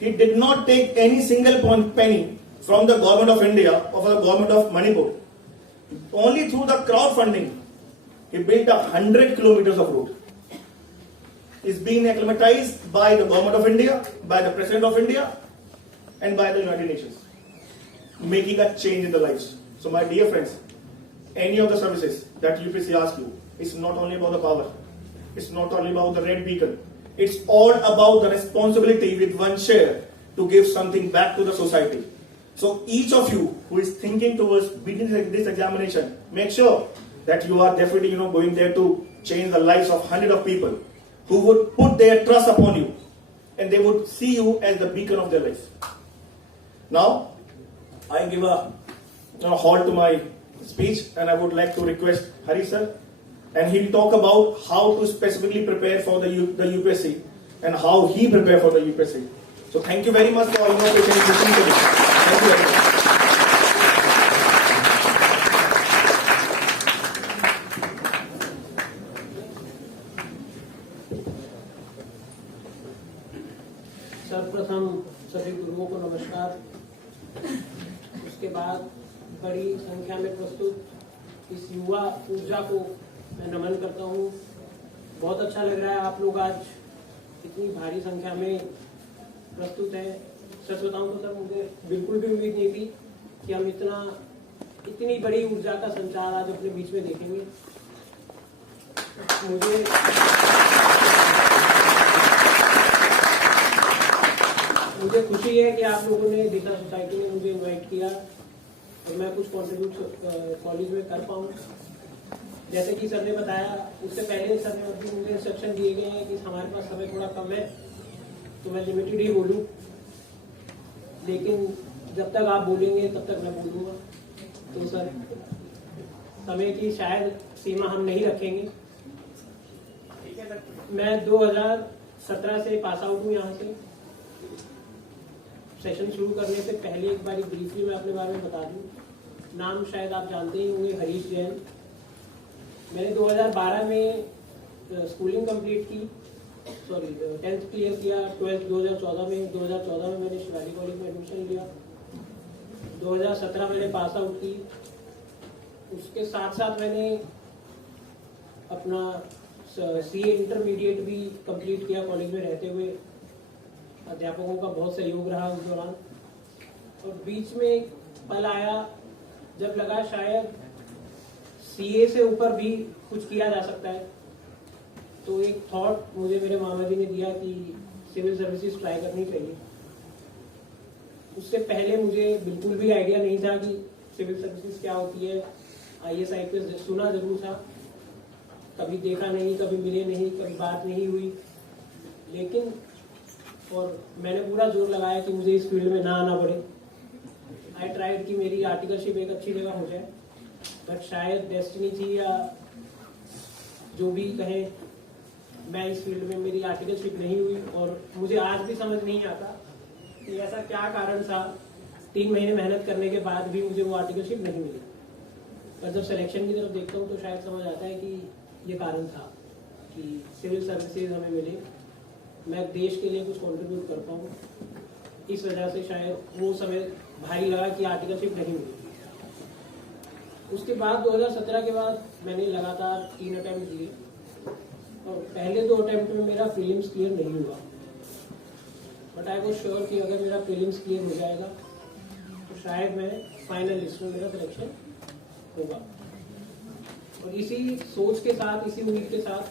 he did not take any single penny from the government of India or from the government of Manipur. Only through the crowdfunding, he built 100 kilometers of road. Is being acclimatized by the government of India, by the President of India, and by the United Nations, making a change in the lives. So my dear friends, any of the services that UPSC asks you, it's not only about the power, it's not only about the red beacon, it's all about the responsibility with one share to give something back to the society. So each of you who is thinking towards beating this examination, make sure that you are definitely going there to change the lives of hundreds of people who would put their trust upon you, and they would see you as the beacon of their life. Now, I give a halt to my speech, and I would like to request Hari sir, and he'll talk about how to specifically prepare for the UPSC and how he prepared for the UPSC. So thank you very much for all your patience listening to me. Thank you very much. सर्वप्रथम सभी गुरुओं को नमस्कार. उसके बाद बड़ी संख्या में प्रस्तुत इस युवा ऊर्जा को मैं नमन करता हूँ. बहुत अच्छा लग रहा है आप लोग आज इतनी भारी संख्या में प्रस्तुत हैं. सच बताऊं तो सर मुझे बिल्कुल भी उम्मीद नहीं थी कि हम इतनी बड़ी ऊर्जा का संचार आज अपने बीच में देखेंगे. मुझे खुशी है कि आप लोगों ने दिशा सोसाइटी ने मुझे इनवाइट किया और मैं कुछ कंट्रीब्यूट कॉलेज में कर पाऊँ. जैसे कि सर ने बताया, उससे पहले सर ने मुझे इंस्ट्रक्शन दिए गए हैं कि हमारे पास समय थोड़ा कम है तो मैं लिमिटेड ही बोलूँ, लेकिन जब तक आप बोलेंगे तब तक मैं बोलूँगा. तो सर समय की शायद सीमा हम नहीं रखेंगे. मैं 2017 से पास आउट हूँ. यहाँ से सेशन शुरू करने से पहले एक बार ब्रीफली मैं अपने बारे में बता दूं. नाम शायद आप जानते ही होंगे, हरीश जैन. मैंने 2012 में स्कूलिंग कंप्लीट की, 10th क्लियर किया. 12th 2014 में मैंने शिवाजी कॉलेज में एडमिशन लिया. 2017 मैंने पास आउट की. उसके साथ साथ मैंने अपना CA इंटरमीडिएट भी कंप्लीट किया कॉलेज में रहते हुए. अध्यापकों का बहुत सहयोग रहा उस दौरान. और बीच में एक पल आया जब लगा शायद CA से ऊपर भी कुछ किया जा सकता है. तो एक थॉट मुझे मेरे मामा जी ने दिया कि सिविल सर्विसेज ट्राई करनी चाहिए. उससे पहले मुझे बिल्कुल भी आइडिया नहीं था कि सिविल सर्विसेज क्या होती है. IAS IPS सुना जरूर था, कभी देखा नहीं, कभी मिले नहीं, कभी बात नहीं हुई. लेकिन और मैंने पूरा जोर लगाया कि मुझे इस फील्ड में ना आना पड़े. आई ट्राइड कि मेरी आर्टिकलशिप एक अच्छी जगह हो जाए, बट शायद डेस्टिनी थी या जो भी कहें, मैं इस फील्ड में मेरी आर्टिकलशिप नहीं हुई. और मुझे आज भी समझ नहीं आता कि ऐसा क्या कारण था. 3 महीने मेहनत करने के बाद भी मुझे वो आर्टिकलशिप नहीं मिली. पर जब सिलेक्शन की तरफ देखता हूँ तो शायद समझ आता है कि ये कारण था. कि सिविल सर्विसेज हमें मिले, मैं देश के लिए कुछ कंट्रीब्यूट कर पाऊँ। इस वजह से शायद वो समय भारी लगा कि आर्टिकलशिप नहीं मिली। उसके बाद 2017 के बाद मैंने लगातार 3 अटेम्प्ट दिए और पहले 2 अटेम्प्ट में मेरा प्रीलिम्स क्लियर नहीं हुआ, बट आई वाज श्योर कि अगर मेरा प्रीलिम्स क्लियर हो जाएगा तो शायद मैं फाइनल लिस्ट में मेरा सिलेक्शन होगा। और इसी सोच के साथ, इसी उम्मीद के साथ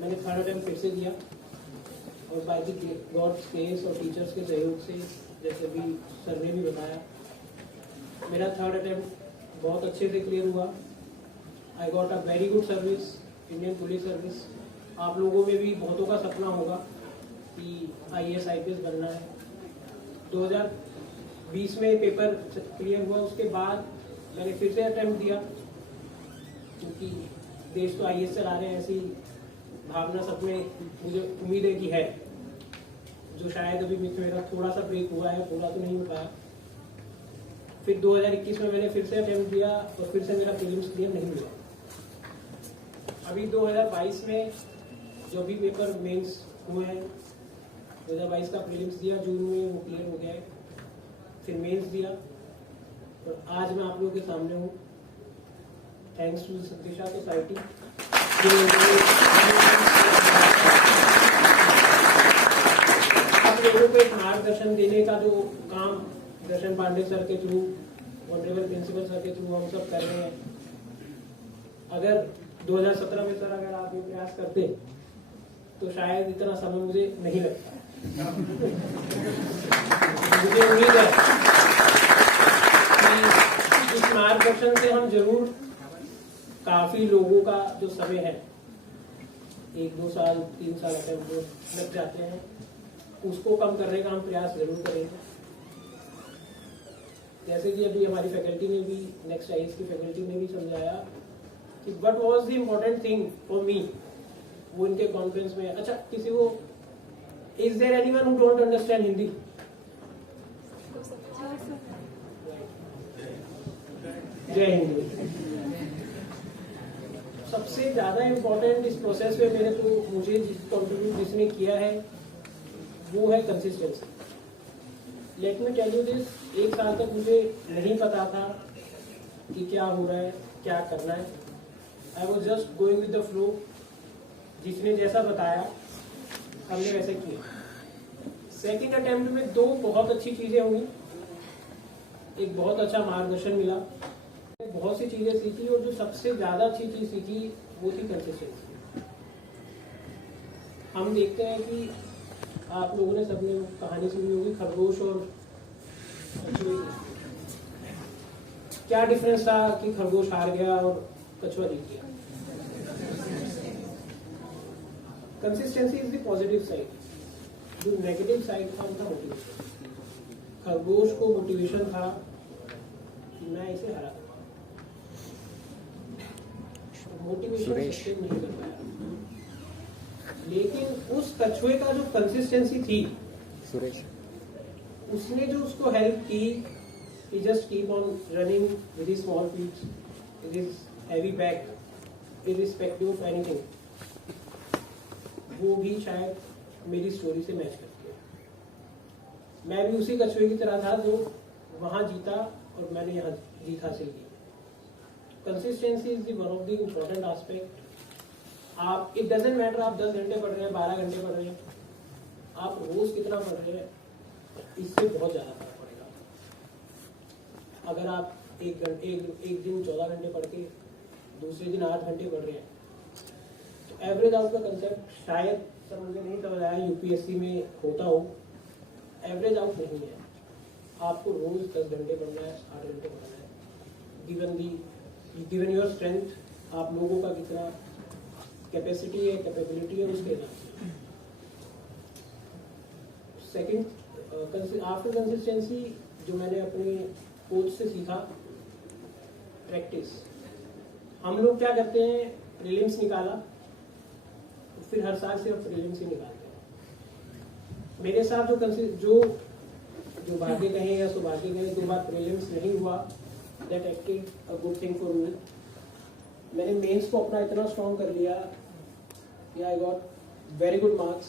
मैंने 3rd अटेम्प्ट फिर से दिया और बाय द गॉड्स ग्रेस और टीचर्स के सहयोग से, जैसे भी सर ने भी बताया, मेरा 3rd अटेम्प्ट बहुत अच्छे से क्लियर हुआ। I got a very good service, Indian police service. आप लोगों में भी बहुतों का सपना होगा कि IAS IPS बनना है। 2020 में पेपर क्लियर हुआ, उसके बाद मैंने फिर से अटेम्प्ट दिया, क्योंकि देश तो IAS चला रहे हैं, ऐसी भावना सब में मुझे उम्मीद है कि है, जो शायद अभी मेरा थोड़ा सा ब्रेक हुआ है, पूरा तो नहीं हो पाया। फिर 2021 में मैंने फिर से अटेम्प्ट दिया और फिर से मेरा प्रीलिम्स क्लियर नहीं हुआ। अभी 2022 में जो भी पेपर मेंस हुए हैं, 2022 का प्रीलिम्स दिया, जून में वो क्लियर हो गया है, फिर मेंस दिया और आज मैं आप लोगों के सामने हूँ, थैंक्स टू दिशा सोसाइटी। आप लोगों को एक मार्गदर्शन देने का जो काम दर्शन पांडे सर के थ्रू, ऑनरेबल प्रिंसिपल सर के थ्रू हम सब कर रहे हैं। अगर 2017 में सर अगर आप ये प्रयास करते तो शायद इतना समय मुझे नहीं लगता। मुझे उम्मीद है कि इस मार्गदर्शन से हम जरूर काफी लोगों का जो समय है, 1-2 साल 3 साल अटेम्प्ट लग जाते हैं, उसको कम करने का हम प्रयास जरूर करेंगे। जैसे कि अभी हमारी फैकल्टी ने भी, नेक्स्ट IAS की फैकल्टी ने भी समझाया कि what was the important thing for me, वो इनके कॉन्फ्रेंस में। अच्छा, किसी को, is there anyone who don't understand Hindi? जय हिंद। सबसे ज्यादा इम्पोर्टेंट इस प्रोसेस में मेरे को, मुझे कंट्रीब्यूट जिसने किया है वो है consistency. Let me tell you this, 1 साल तक मुझे नहीं पता था कि क्या हो रहा है, क्या करना है। I was just going with the flow, जिसने जैसा बताया हमने वैसे किया। सेकंड अटेम्प्ट में 2 बहुत अच्छी चीजें हुई, एक बहुत अच्छा मार्गदर्शन मिला, बहुत सी चीजें सीखी, और जो सबसे ज्यादा अच्छी चीज सीखी वो थी कंसिस्टेंसी। हम देखते हैं कि आप लोगों ने सबने कहानी सुनी होगी खरगोश और कछुए की। क्या डिफरेंस था कि खरगोश हार गया और कछुआ जीत गया? Consistency is the positive side, जो नेगेटिव साइड था उनका मोटिवेशन। खरगोश को मोटिवेशन था कि मैं इसे हरा, मोटिवेशन सस्टेन नहीं कर पाया। लेकिन उस कछुए का जो कंसिस्टेंसी थी, सुरेश, उसने जो उसको हेल्प की, he just keep on running with his small feet, with his heavy back, irrespective of anything. वो भी शायद मेरी स्टोरी से मैच करती है। मैं भी उसी कछुए की तरह था जो वहां जीता और मैंने यहाँ जीत हासिल की। Consistency is the one of the important aspect. आप, इट डजेंट मैटर आप 10 घंटे पढ़ रहे हैं, 12 घंटे पढ़ रहे हैं, आप रोज कितना पढ़ रहे हैं, इससे बहुत ज्यादा फर्क पड़ेगा। अगर आप एक दिन 14 घंटे पढ़ के दूसरे दिन 8 घंटे पढ़ रहे हैं, तो एवरेज आउट का कंसेप्ट शायद सर मुझे नहीं समझ आया, यूपीएससी में होता हो, एवरेज आउट नहीं है। आपको रोज 10 घंटे पढ़ना है, 8 घंटे पढ़ना है, गिवन योर स्ट्रेंथ, आप लोगों का कितना कैपेसिटी है, कैपेबिलिटी है, उसके हिसाब से। सेकंड, आफ्टर कंसिस्टेंसी जो मैंने अपने कोच से सीखा, प्रैक्टिस। हम लोग क्या करते हैं, प्रीलिम्स निकाला तो फिर हर साल सिर्फ प्रीलिम्स ही निकालते हैं। मेरे साथ जो भाग्य कहें या सौभाग्य कहें, 2 बार प्रीलिम्स नहीं हुआ, that acted a good thing for मी। मैंने मेंस को अपना इतना स्ट्रॉन्ग कर लिया I got very good marks,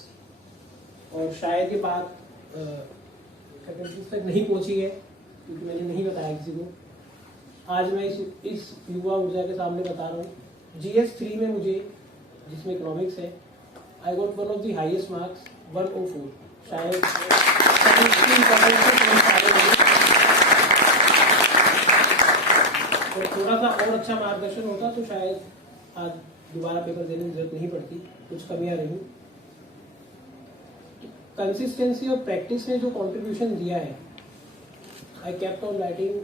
और शायद ये बात फैकल्टीज तक नहीं पहुंची है क्योंकि मैंने नहीं बताया किसी को। आज मैं इस युवा ऊर्जा के सामने बता रहा हूँ। GS 3 में मुझे, जिसमें इकोनॉमिक्स है, I got one of the highest marks 104। शायद और थोड़ा सा और अच्छा मार्गदर्शन होता तो शायद आज दोबारा पेपर देने की जरूरत नहीं पड़ती। कुछ कमियां रही। कंसिस्टेंसी और प्रैक्टिस ने जो कंट्रीब्यूशन दिया है, I kept on writing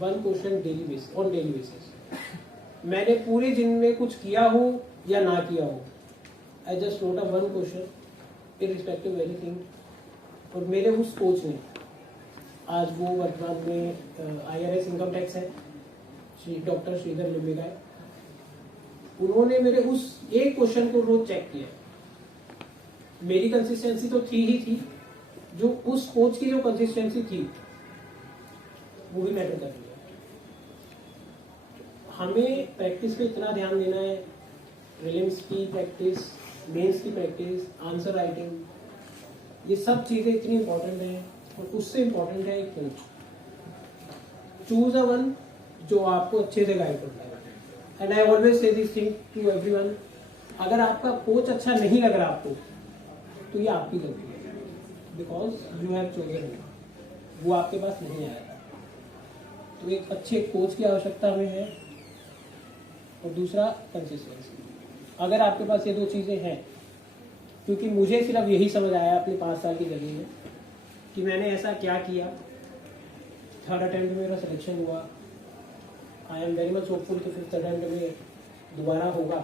one question daily basis. मैंने पूरे दिन में कुछ किया हो या ना किया हो, I just wrote a one question irrespective anything. और मेरे उस कोच ने, आज वो वर्तमान में IRS इनकम टैक्स है, डॉक्टर श्रीधर लिम्बिका, उन्होंने मेरे उस एक क्वेश्चन को रोज चेक किया। मेरी कंसिस्टेंसी तो थी ही थी, जो उस कोच की जो कंसिस्टेंसी थी वो भी मैटर कर रही है। हमें प्रैक्टिस पे इतना ध्यान देना है, प्रीलिम्स की प्रैक्टिस, मेंस की प्रैक्टिस, आंसर राइटिंग, ये सब चीजें इतनी इंपॉर्टेंट हैं। और उससे इंपॉर्टेंट है एक कोच। चूज अ वन जो आपको अच्छे से गाइड करता है। And I always say this thing to everyone, अगर आपका कोच अच्छा नहीं लग रहा आपको, तो ये आपकी गलती है, बिकॉज यू हैव चोजन, वो आपके पास नहीं आएगा। तो एक अच्छे कोच की आवश्यकता हमें है। और दूसरा कंसिस्टेंसी। अगर आपके पास ये दो चीजें हैं, क्योंकि मुझे सिर्फ यही समझ आया अपने 5 साल की जर्नी में कि मैंने ऐसा क्या किया। 3rd अटेम्प्ट में मेरा सिलेक्शन हुआ। आई एम वेरी मच होपफुल कि 5th अटेम्प्ट में दोबारा होगा।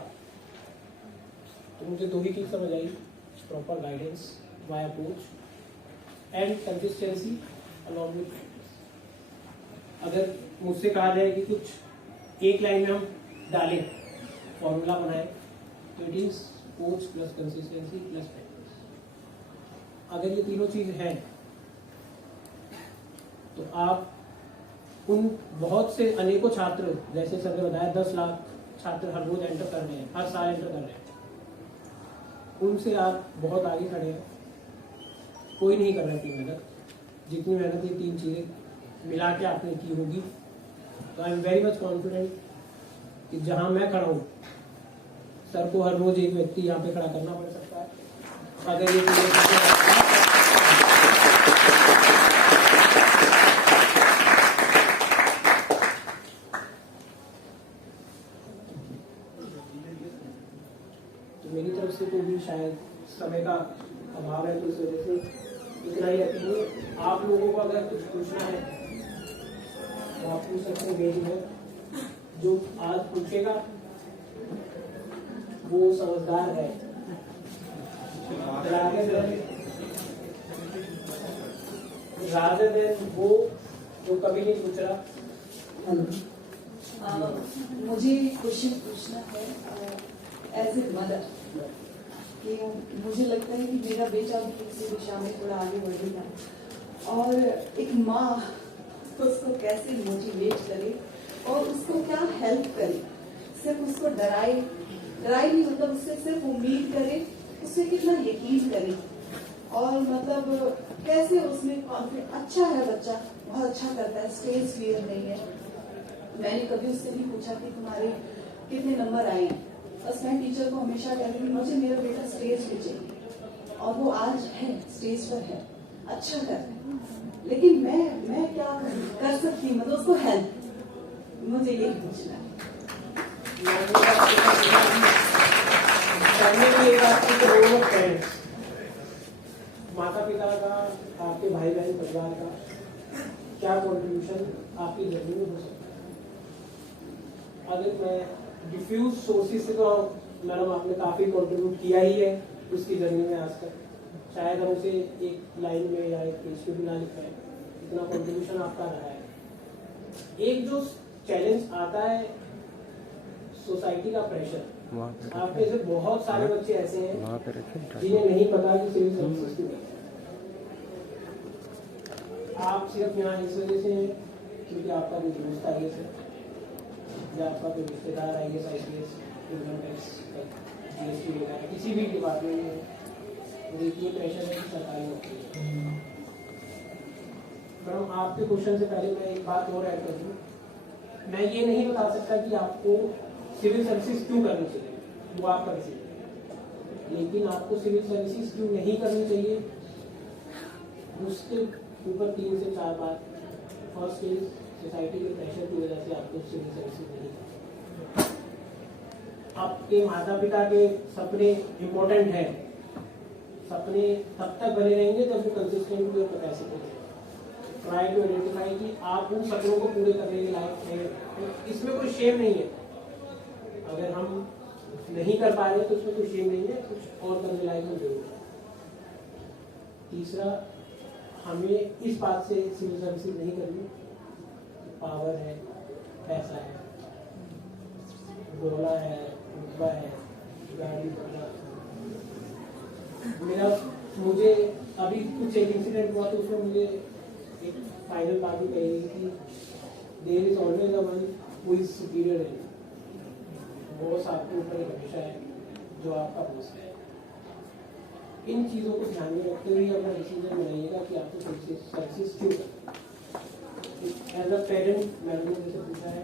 तो मुझे दो ही चीज समझ आई, proper guidance via coach and consistency along with practice. अगर मुझसे कहा जाए कि कुछ एक लाइन में हम डालें, फॉर्मूला बनाए, तो it is coach plus consistency plus practice. अगर ये तीनों चीज हैं तो आप उन बहुत से अनेकों छात्र, जैसे सर ने बताया 10 लाख छात्र हर रोज एंटर कर रहे हैं, हर साल एंटर कर रहे हैं, उनसे आप बहुत आगे खड़े हैं। कोई नहीं कर रहा है इतनी मेहनत, जितनी मेहनत ये 3 चीजें मिला के आपने की होगी। तो आई एम वेरी मच कॉन्फिडेंट कि जहां मैं खड़ा हूं, सर को हर रोज एक व्यक्ति यहाँ पे खड़ा करना पड़ सकता है। अगर ये तो मेरी तरफ से तो भी शायद समय का अभाव है, तो इस वजह से इतना ही रखेंगे। आप लोगों को अगर कुछ पूछना है तो आप पूछ सकते हैं। मेरी में जो आज पूछेगा वो समझदार है, रादर देन वो जो कभी नहीं पूछ रहा। मुझे क्वेश्चन पूछना है एज ए मदर कि मुझे लगता है कि मेरा बेटा भी किसी दिशा में थोड़ा आगे बढ़ेगा, और एक माँ उसको कैसे मोटिवेट करे और उसको क्या हेल्प करे। सिर्फ उसको डराए नहीं, मतलब उससे सिर्फ उम्मीद करे, उससे कितना यकीन करे, और मतलब कैसे उसमें कॉन्फिडेंस। अच्छा है बच्चा, बहुत अच्छा करता है, स्टेज फियर नहीं है। मैंने कभी उससे नहीं पूछा कि तुम्हारे कितने नंबर आए हैं, बस मैं टीचर को हमेशा कहती हूँ मुझे मेरा बेटा स्टेज पे चाहिए, और वो आज है, स्टेज पर है, अच्छा कर रहा है। लेकिन मैं क्या कर सकती हूँ, मतलब उसको हेल्प, मुझे ये पूछना है। माता पिता का, आपके भाई बहन परिवार का क्या कंट्रीब्यूशन आपकी जर्नी में हो सकता है। अगर मैं डिफ्यूज सोर्सेज से, तो मैडम आपने काफी कंट्रीब्यूट किया ही है उसकी जर्नी में आज तक। शायद हम उसे एक लाइन में या एक पेज पे भी ना लिख पाए, इतना कंट्रीब्यूशन आपका रहा है। एक जो चैलेंज आता है सोसाइटी का प्रेशर, आपके से बहुत सारे बच्चे ऐसे हैं जिन्हें नहीं पता कि सिविल सर्विसेज क्यों है। आप सिर्फ यहाँ इस वजह से हैं क्योंकि आपका कोई दोस्त IAS है या आपका कोई रिश्तेदार IAS IPS income tax GST वगैरह किसी भी डिपार्टमेंट में देखिए प्रेशर है कि सरकारी नौकरी है। मैडम आपके क्वेश्चन से पहले मैं एक बात और ऐड कर दूँ, मैं ये नहीं बता सकता कि आपको सिविल सर्विसेज क्यों करनी चाहिए, वो आपका डिसीजन है, लेकिन आपको सिविल सर्विसेज क्यों नहीं करनी चाहिए उसके ऊपर 3 से 4 बात। फर्स्ट इज सोसाइटी के प्रेशर की वजह से आपको सिविल सर्विसेज नहीं करनी। आपके माता पिता के सपने इम्पोर्टेंट हैं, सपने तब तक बने रहेंगे जब वो कंसिस्टेंटली और कैपेसिटी है। ट्राई टू आइडेंटिफाई कि आप उन सपनों को पूरे करने के लायक हैं, तो इसमें कोई शेम नहीं है। अगर हम नहीं कर पा रहे तो उसमें कोई शेम नहीं है, कुछ और करने लायक हम जरूर है। तीसरा, हमें इस बात से सिविल सर्विसेज नहीं करनी, पावर है, पैसा है, डोला है, रुतबा है, गाड़ी बंगला। मुझे अभी कुछ एक इंसिडेंट हुआ तो उसमें मुझे एक फाइनल बात ही कही कि there is always a one who is superior है। बॉस आपके ऊपर एक हमेशा है जो आपका बॉस है। इन चीज़ों को ध्यान में रखते हुए अपना डिसीजन बनाइएगा कि आपको सर्विसेज क्यों करना। एज अ पेरेंट मैंने जैसे पूछा है,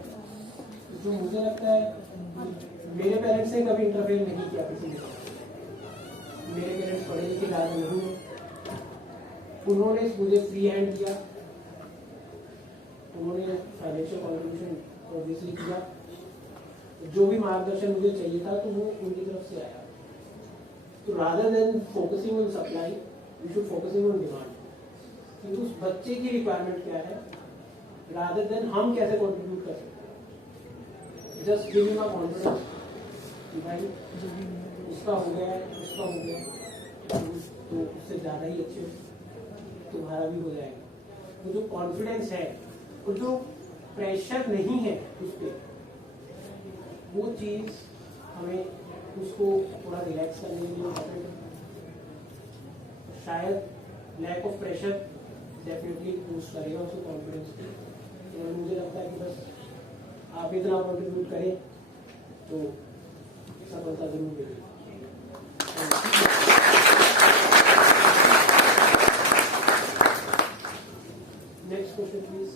जो मुझे लगता है मेरे पेरेंट्स ने कभी इंटरफेयर नहीं किया किसी के साथ। मेरे पेरेंट्स पढ़े लिखे ज़्यादा नहीं है, उन्होंने मुझे फ्री हैंड दिया, उन्होंने फाइनेंशियल कॉन्ट्रीब्यूशन ऑब्वियसली किया, जो भी मार्गदर्शन मुझे चाहिए था तो वो उनकी तरफ से आया। तो rather than focusing on supply you should focusing on demand, कि उस बच्चे की रिक्वायरमेंट क्या है रादर देन हम कैसे कंट्रीब्यूट कर सकते हैं। Just give him a confidence कि भाई उसका हो गया है, उसका हो गया तो उससे ज़्यादा ही अच्छे तुम्हारा भी हो जाएगा। तो जो कॉन्फिडेंस है और जो प्रेशर नहीं है उस पर, वो चीज़ हमें उसको थोड़ा रिलैक्स करने के लिए शायद lack of pressure definitely boost करेगा उसको कॉन्फिडेंस को। और मुझे लगता है कि बस आप इतना कॉन्ट्रीब्यूट करें तो सफलता जरूर मिलेगी। Next question please.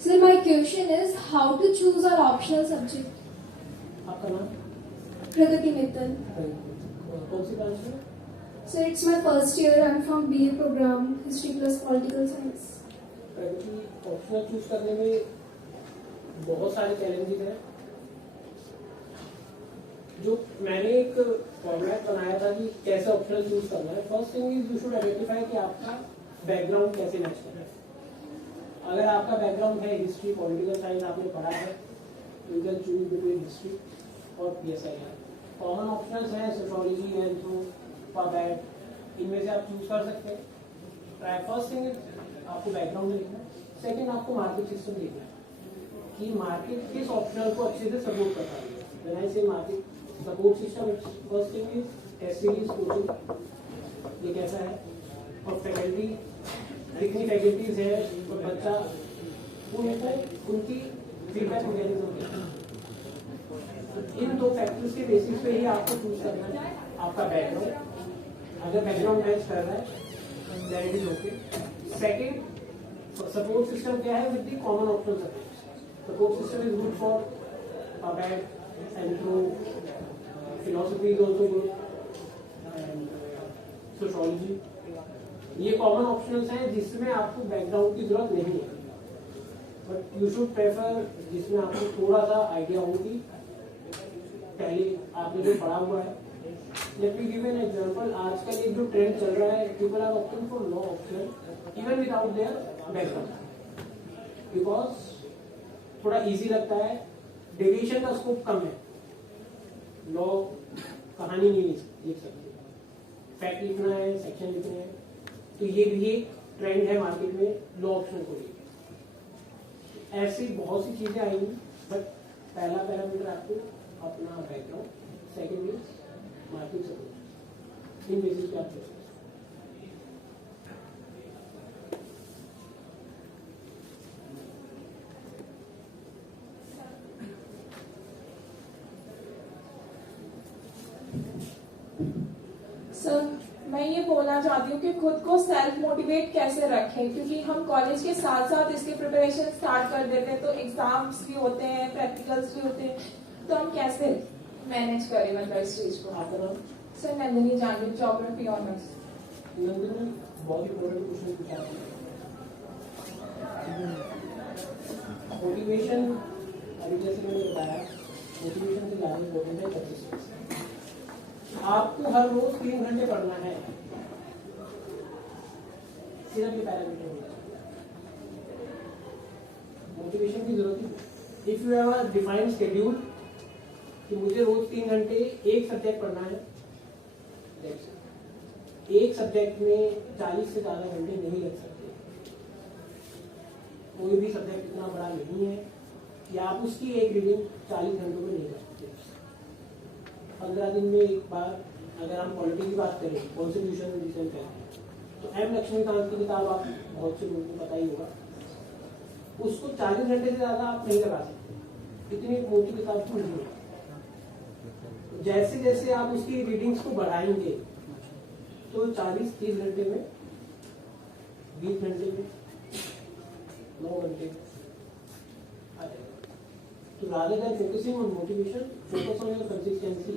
Sir, my question is how to choose our optional subject. आपका नाम? Pragati Mittal. कौन सी ब्रांच है? Sir, it's my first year. I'm from BA program, History plus Political Science. Pragati optional choose करने में बहुत सारे challenges हैं। जो मैंने एक फॉर्मेट बनाया था कि कैसे ऑप्शनल चूज करना है। First thing is you should identify कि आपका बैकग्राउंड कैसे मैच कर रहा है। अगर आपका बैकग्राउंड है हिस्ट्री, पॉलिटिकल साइंस आपने पढ़ा है, you can choose between history और PSIR। कॉमन ऑप्शंस हैं सोशियोलॉजी, एंथ्रो, पॉलिट, इनमें से आप चूज कर सकते हैं। फर्स्ट थिंग आपको बैकग्राउंड देखना है। सेकंड, आपको मार्केट सिस्टम देखना है कि मार्केट किस ऑप्शनल को अच्छे से सपोर्ट करता है। When I say market support system, first thing is test series coaching, ये कैसा है, और फैकल्टी कितनी फैकल्टीज है और बच्चा उनको उनकी फीडबैक मैकेनिज्म। इन दो फैक्टर्स के बेसिस पे ही आपको चूज करना है आपका बैकग्राउंड। अगर बैकग्राउंड मैच कर रहा है then it is okay. Second, support system क्या है with the common option subjects. Support system is good for polit, anthro, philosophy is also good, and sociology. ये कॉमन ऑप्शंस हैं जिसमें आपको बैकग्राउंड की जरूरत नहीं है, बट यू शुड प्रेफर जिसमें आपको थोड़ा सा आइडिया होगी पहले आपने जो पढ़ा हुआ है। Let me give an example. आजकल एक जो ट्रेंड चल रहा है, people are opting for law option even without their background, because थोड़ा इजी लगता है, डेविएशन का स्कोप कम है, लॉ कहानी नहीं लिख सकते, फैक्ट लिखना है, सेक्शन लिखने हैं। तो ये भी एक ट्रेंड है मार्केट में लॉ ऑप्शन को लेकर। ऐसी बहुत सी चीजें आएंगी, बट पहला पैरामीटर आपको अपना background, second is market support, in basis पे आप सर मैं ये बोलना चाहती हूँ कि खुद को सेल्फ मोटिवेट कैसे रखें, क्योंकि हम कॉलेज के साथ साथ इसके प्रिपरेशन स्टार्ट कर देते हैं, तो एग्जाम्स भी होते हैं, प्रैक्टिकल्स भी होते हैं, तो हम कैसे मैनेज करें मतलब इस चीज को? आपका नाम? Sir Nandini Janvi, geography honours. Nandini बहुत इंपॉर्टेंट क्वेश्चन पूछा आपने। मोटिवेशन, अभी जैसे मैंने बताया, मोटिवेशन से ज़्यादा इम्पोर्टेंट है कंसिस्टेंसी। आपको हर रोज 3 घंटे पढ़ना है, सिर्फ ये पैरामीटर होगा। मोटिवेशन की जरूरत है। If you have a defined schedule कि मुझे रोज 3 घंटे एक सब्जेक्ट पढ़ना है, एक सब्जेक्ट में 40 से ज्यादा घंटे नहीं लग सकते। कोई भी सब्जेक्ट इतना बड़ा नहीं है कि आप उसकी एक रीडिंग 40 घंटों में नहीं कर सकते। 15 दिन में एक बार, अगर हम पॉलिटी की बात करें, कॉन्स्टिट्यूशन रिसेंट है, तो एम लक्ष्मीकांत की किताब आप बहुत से लोगों को पता ही होगा, उसको 40 घंटे से ज्यादा आप नहीं लगा सकते, इतनी मोटी किताब तो नहीं है। जैसे जैसे आप उसकी रीडिंग्स को बढ़ाएंगे तो 40-30 घंटे में, 20 घंटे में, 9 घंटे आ जाएगा। तो rather than focusing on motivation, focus on your consistency।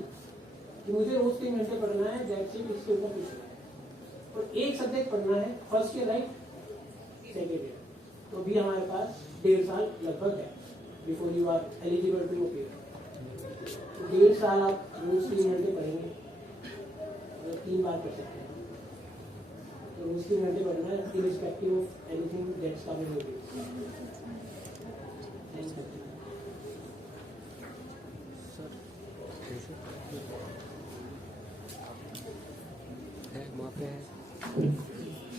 कि मुझे रोज 3 घंटे पढ़ना है, दैट्स इट, इसके ऊपर कुछ नहीं। और एक सब्जेक्ट पढ़ना है, first year right, second year, तो भी हमारे पास 1.5 साल लगभग है before you are eligible to appear. 1.5 साल आप रोज 3 घंटे पढ़ेंगे, और 3 बार पढ़ सकते हैं। तो रोज 3 घंटे पढ़ना है, irrespective of anything that's coming with you.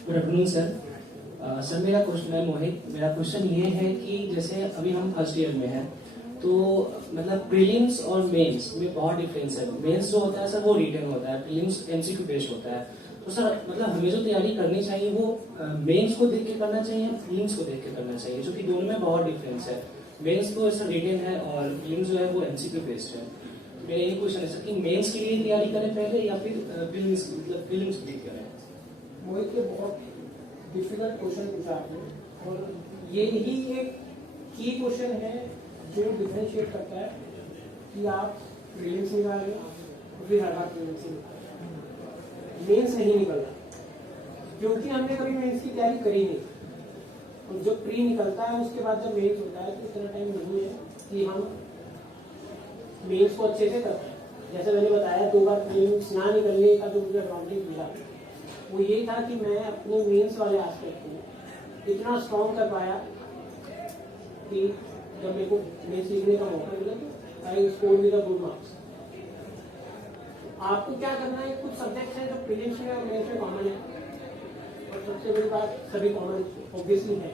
Good afternoon sir. Sir मेरा क्वेश्चन है मोहित, मेरा क्वेश्चन ये है कि जैसे अभी हम फर्स्ट ईयर में हैं, तो मतलब प्रीलिम्स और मेंस में बहुत डिफरेंस है। मेंस जो होता है सर वो रिटन होता है, प्रीलिम्स एमसीक्यू बेस्ड होता है। तो सर मतलब हमें जो तैयारी करनी चाहिए वो मेंस को देख के करना चाहिए या प्रीलिम्स को देख के करना चाहिए, जो कि दोनों में बहुत डिफरेंस है। मेंस तो ऐसा रिटन है और प्रीलिम्स जो है वो एमसीक्यू बेस्ड है। मेरा यही क्वेश्चन है सर कि मेंस के लिए तैयारी करें पहले या फिर प्रीलिम्स के लिए करें? मोहित के बहुत डिफिकल्ट क्वेश्चन पूछा आपने, और ये ही एक की क्वेश्चन है जो डिफरेंशिएट करता है कि आप प्रीलिम्स निकाल रहे हो फिर हर बार प्रीलिम्स निकाल, मेंस नहीं निकलना, क्योंकि हमने कभी मेंस की तैयारी करी नहीं। और जो प्री निकलता है उसके बाद जब मेंस होता है तो इतना टाइम नहीं है कि हम मेंस को अच्छे से करते हैं। जैसे मैंने बताया 2 बार प्रीलिम्स ना निकलने का जो मुझे एडवांटेज मिला वो ये था कि मैं अपने मेंस वाले एस्पेक्ट को इतना स्ट्रॉन्ग कर पाया कि जब मेरे को मेंस लिखने का मौका मिला तो I scored with good marks. आपको क्या करना है, कुछ सब्जेक्ट्स हैं जो प्रीलिम्स में और मेंस में कॉमन है, और सबसे बड़ी बात सभी कॉमन ऑब्वियसली है।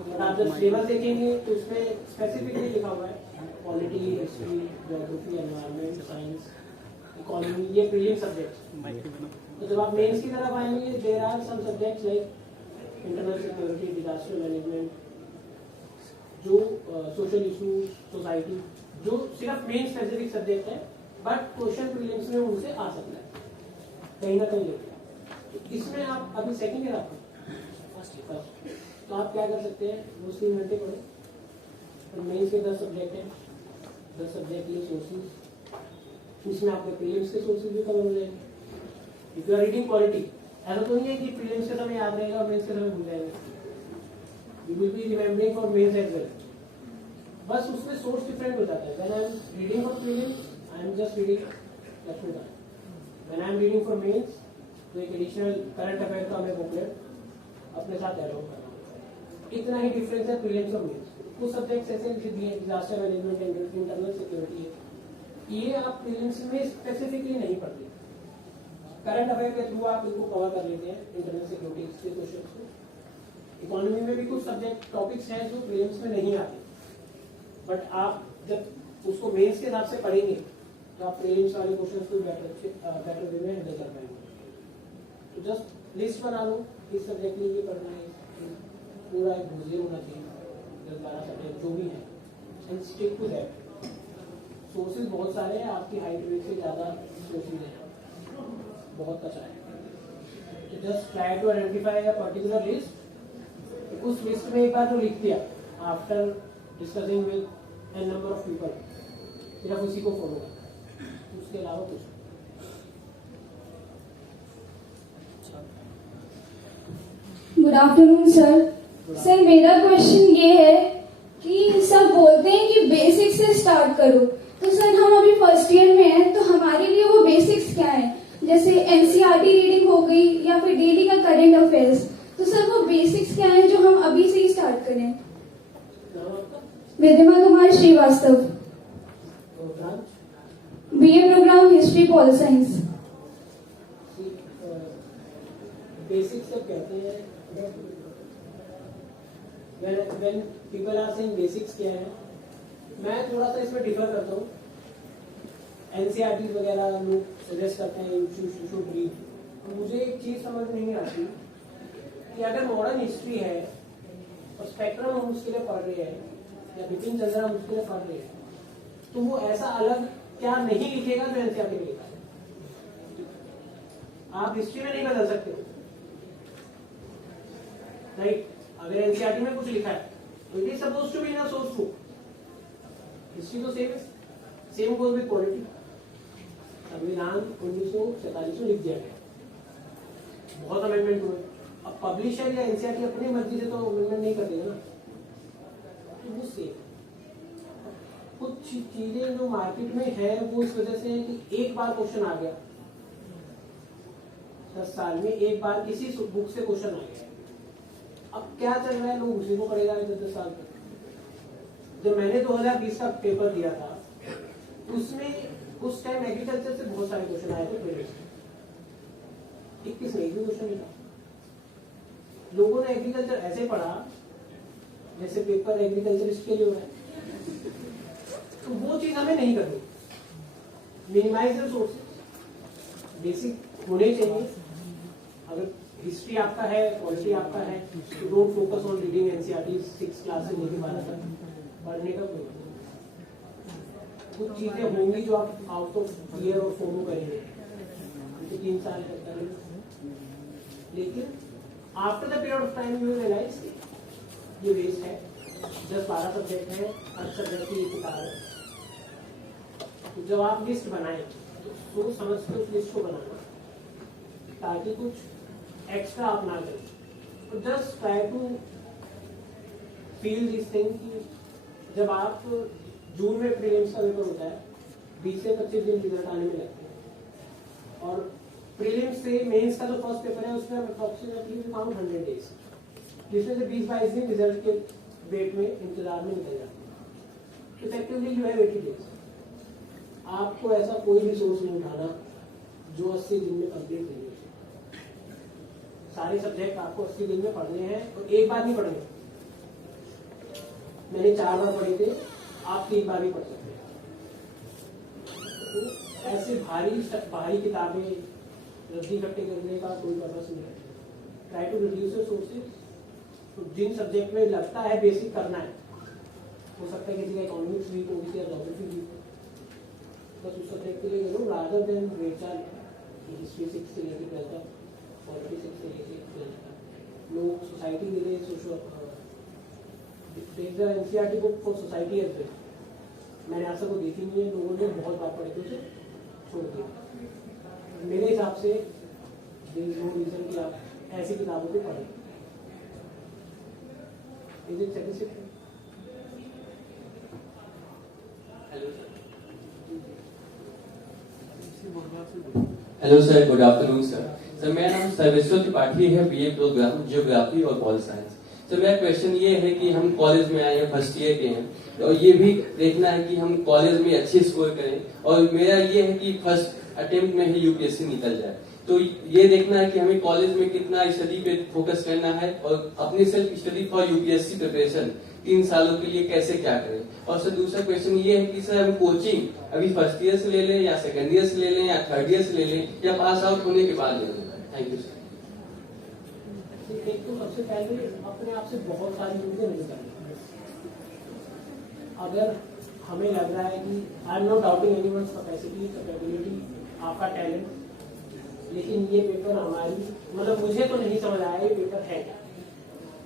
अगर आप जब सिलेबस देखेंगे तो उसमें स्पेसिफिकली लिखा हुआ है polity, history, geography, environment, science, economy, ये प्रीलिम सब्जेक्ट्स। तो जब आप मेंस की तरफ आएंगे, there are some subjects like internal security, disaster management, जो सोशल इशू, सोसाइटी, जो सिर्फ मेन स्पेसिफिक सब्जेक्ट है, बट क्वेश्चन प्रीलिम्स में उनसे आ सकता है कहीं ना कहीं। तो इसमें आप अभी सेकंड ईयर आपको फर्स्ट, तो आप क्या कर सकते हैं, वो 3 घंटे पढ़े, और मेंस के 10 सब्जेक्ट हैं, 10 सब्जेक्ट के सोर्सेज, इसमें आपके प्रीलिम्स के सोर्सेज भी कवर हो जाएंगे। If you are reading polity, ऐसा तो नहीं है कि प्रीलिम्स के समय याद रहेगा और मेंस के समय भूल जाएगा, you will be remembering for mains as well, बस उसमें सोर्स डिफरेंट हो जाता है। When I am reading for prelims I am just reading Laxmikanth, when I am reading for mains तो एक एडिशनल करंट अफेयर का मैं बुकलेट अपने साथ एड ऑन कर रहा हूँ। इतना ही डिफरेंस है प्रीलिम्स और मेंस। कुछ सब्जेक्ट्स ऐसे दिए, डिजास्टर मैनेजमेंट, इंटरनल सिक्योरिटी है, ये आप प्रीलिम्स में स्पेसिफिकली नहीं पढ़ते, करंट अफेयर के थ्रू आप इनको कवर कर लेते हैं, इंटरनल सिक्योरिटी के क्वेश्चंस को। इकोनॉमी में भी कुछ सब्जेक्ट टॉपिक्स हैं जो प्रीलिम्स में नहीं आते, बट आप जब उसको मेंस के हिसाब से पढ़ेंगे तो आप प्रीलिम्स वाले क्वेश्चंस को बेटर वे में हैंडल कर पाएंगे। तो जस्ट लिस्ट बना लो, इस सब्जेक्ट में ये पढ़ना है, पूरा एक भूजिया होना चाहिए, 10-12 सब्जेक्ट जो भी है, and stick to that. Sources बहुत सारे हैं, आपकी हाइट वेट से ज़्यादा सोर्सेज हैं, बहुत बहुत कचरा है। तो just try to identify a particular list, उस लिस्ट में एक बार जो लिख दिया after discussing with an number of people, सिर्फ उसी को फॉलो करना, उसके अलावा कुछ। Good afternoon sir. सर मेरा क्वेश्चन ये है कि सब बोलते हैं कि बेसिक्स से स्टार्ट करो, तो सर हम अभी फर्स्ट ईयर में हैं, तो हमारे लिए वो बेसिक्स क्या है? जैसे एनसीईआरटी रीडिंग हो गई या फिर डेली का करंट अफेयर्स, तो सर वो बेसिक्स क्या है जो हम अभी से ही स्टार्ट करें? Vidyama Kumar Srivastava, BA program history pol science. Basics सब कहते हैं, when people are saying basics क्या है, मैं थोड़ा सा इसमें डिफर करता हूँ। एनसीईआरटी वगैरह लोग सजेस्ट करते हैं यू शुड रीड। मुझे एक चीज समझ नहीं आती कि अगर मॉडर्न हिस्ट्री है और स्पेक्ट्रम हम उसके लिए पढ़ रहे हैं या बिपिन चंद्र हम उसके लिए पढ़ रहे हैं, तो वो ऐसा अलग क्या नहीं लिखेगा जो एनसीईआरटी में लिखा है? आप हिस्ट्री में नहीं बदल सकते, राइट? अगर एनसीईआरटी में कुछ लिखा है तो it is suppose to be in a source book. History तो सेम गोज विद पॉलिटी। संविधान 1947 में लिख दिया गया, बहुत अमेंडमेंट हुए। अब पब्लिशर या एनसीईआरटी अपनी मर्जी से तो अमेंडमेंट नहीं कर देगा ना, तो वो सेम। कुछ चीजें जो मार्केट में है वो इस वजह से है कि एक बार क्वेश्चन आ गया, 10 साल में एक बार किसी बुक से क्वेश्चन आ गया। अब क्या चल रहा है, लोग उसी को पढ़ेगा 10 साल तक। जब मैंने 2020 का पेपर दिया था, उसमें उस टाइम एग्रीकल्चर से बहुत सारे क्वेश्चन आए थे प्रीवियस। 21 में एक भी क्वेश्चन नहीं था। लोगों ने एग्रीकल्चर ऐसे पढ़ा जैसे पेपर एग्रीकल्चरिस्ट के लिए हो रहा है। तो वो चीज हमें नहीं करनी। मिनिमाइज रिसोर्सेज बेसिक होने चाहिए। अगर हिस्ट्री आपका है, पॉलिटी आपका है, तो don't focus on reading NCERT 6 class से लेकर 12 तक पढ़ने का कोई। कुछ चीजें होंगी जो आप आउट ऑफ ईयर और फॉलो करेंगे, तो 3 साल तक करेंगे, लेकिन after the period of time you realise ये वेस्ट है। 10-12 सब्जेक्ट है, हर सब्जेक्ट की एक किताब है। तो जब आप लिस्ट बनाए तो सोच समझ के उस लिस्ट को बनाना, ताकि कुछ एक्स्ट्रा आप ना करें। तो just try to feel this thing कि जब आप जून में प्रीलिम्स का पेपर होता है, 20 से 25 दिन रिजल्ट आने में लगते हैं, और प्रीलिम्स से मेंस का जो फर्स्ट पेपर है उसमें अप्रोक्सीमेटली काउंट 100 डेज, जिसमें से 20-22 दिन रिजल्ट के वेट में इंतजार में निकल जाते हैं। Effectively you have 80 days. आपको ऐसा कोई भी सोर्स नहीं उठाना जो 80 दिन में कंप्लीट नहीं हो। सारे सब्जेक्ट आपको 80 दिन में पढ़ने हैं, और एक बार नहीं पढ़ने। मैंने 4 बार पढ़े थे, आप 3 बार भी पढ़ सकते हैं। तो ऐसे भारी किताबें रद्दी इकट्ठे करने का कोई पर्पस नहीं है। Try to reduce your sources. तो जिन सब्जेक्ट में लगता है बेसिक करना है, हो सकता है किसी का इकोनॉमिक्स वीक हो, किसी का ज्योग्राफी वीक हो, बस उस सब्जेक्ट के लिए करो, रादर देन वेट हिस्ट्री 6 से लेकर 12 तक, पॉलिटिक्स 6 से लेकर 12 तक। लोग सोसाइटी के लिए NCERT book for society as well, मैंने आप सबको देखी नहीं है, लोगों ने बहुत बार पढ़े थे, उसे छोड़ दिया। मेरे हिसाब से नो रीजन कि आप ऐसी किताबों को पढ़ें। Is it satisfactory? Hello sir, good afternoon sir. Sir मेरा नाम सर्वेश्वर त्रिपाठी है, बीए प्रोग्राम जियोग्राफी और पॉल साइंस। तो मेरा क्वेश्चन ये है कि हम कॉलेज में आए हैं, फर्स्ट ईयर के हैं, और ये भी देखना है कि हम कॉलेज में अच्छे स्कोर करें, और मेरा ये है कि फर्स्ट अटेम्प्ट में ही यूपीएससी निकल जाए। तो ये देखना है कि हमें कॉलेज में कितना स्टडी पे फोकस करना है, और अपनी self study for UPSC preparation 3 सालों के लिए कैसे क्या करें। और सर दूसरा क्वेश्चन ये है कि सर हम कोचिंग अभी फर्स्ट ईयर से ले लें, या सेकेंड ईयर से ले लें, या थर्ड ईयर से ले लें, या पास आउट होने के बाद ले लें? Thank you sir. एक तो सबसे पहले अपने आप से बहुत सारी चीजें नहीं करनी। अगर हमें लग रहा है कि I am not doubting anyone's capacity, capability, आपका टैलेंट, लेकिन ये पेपर हमारी मतलब मुझे तो नहीं समझ आया ये पेपर है क्या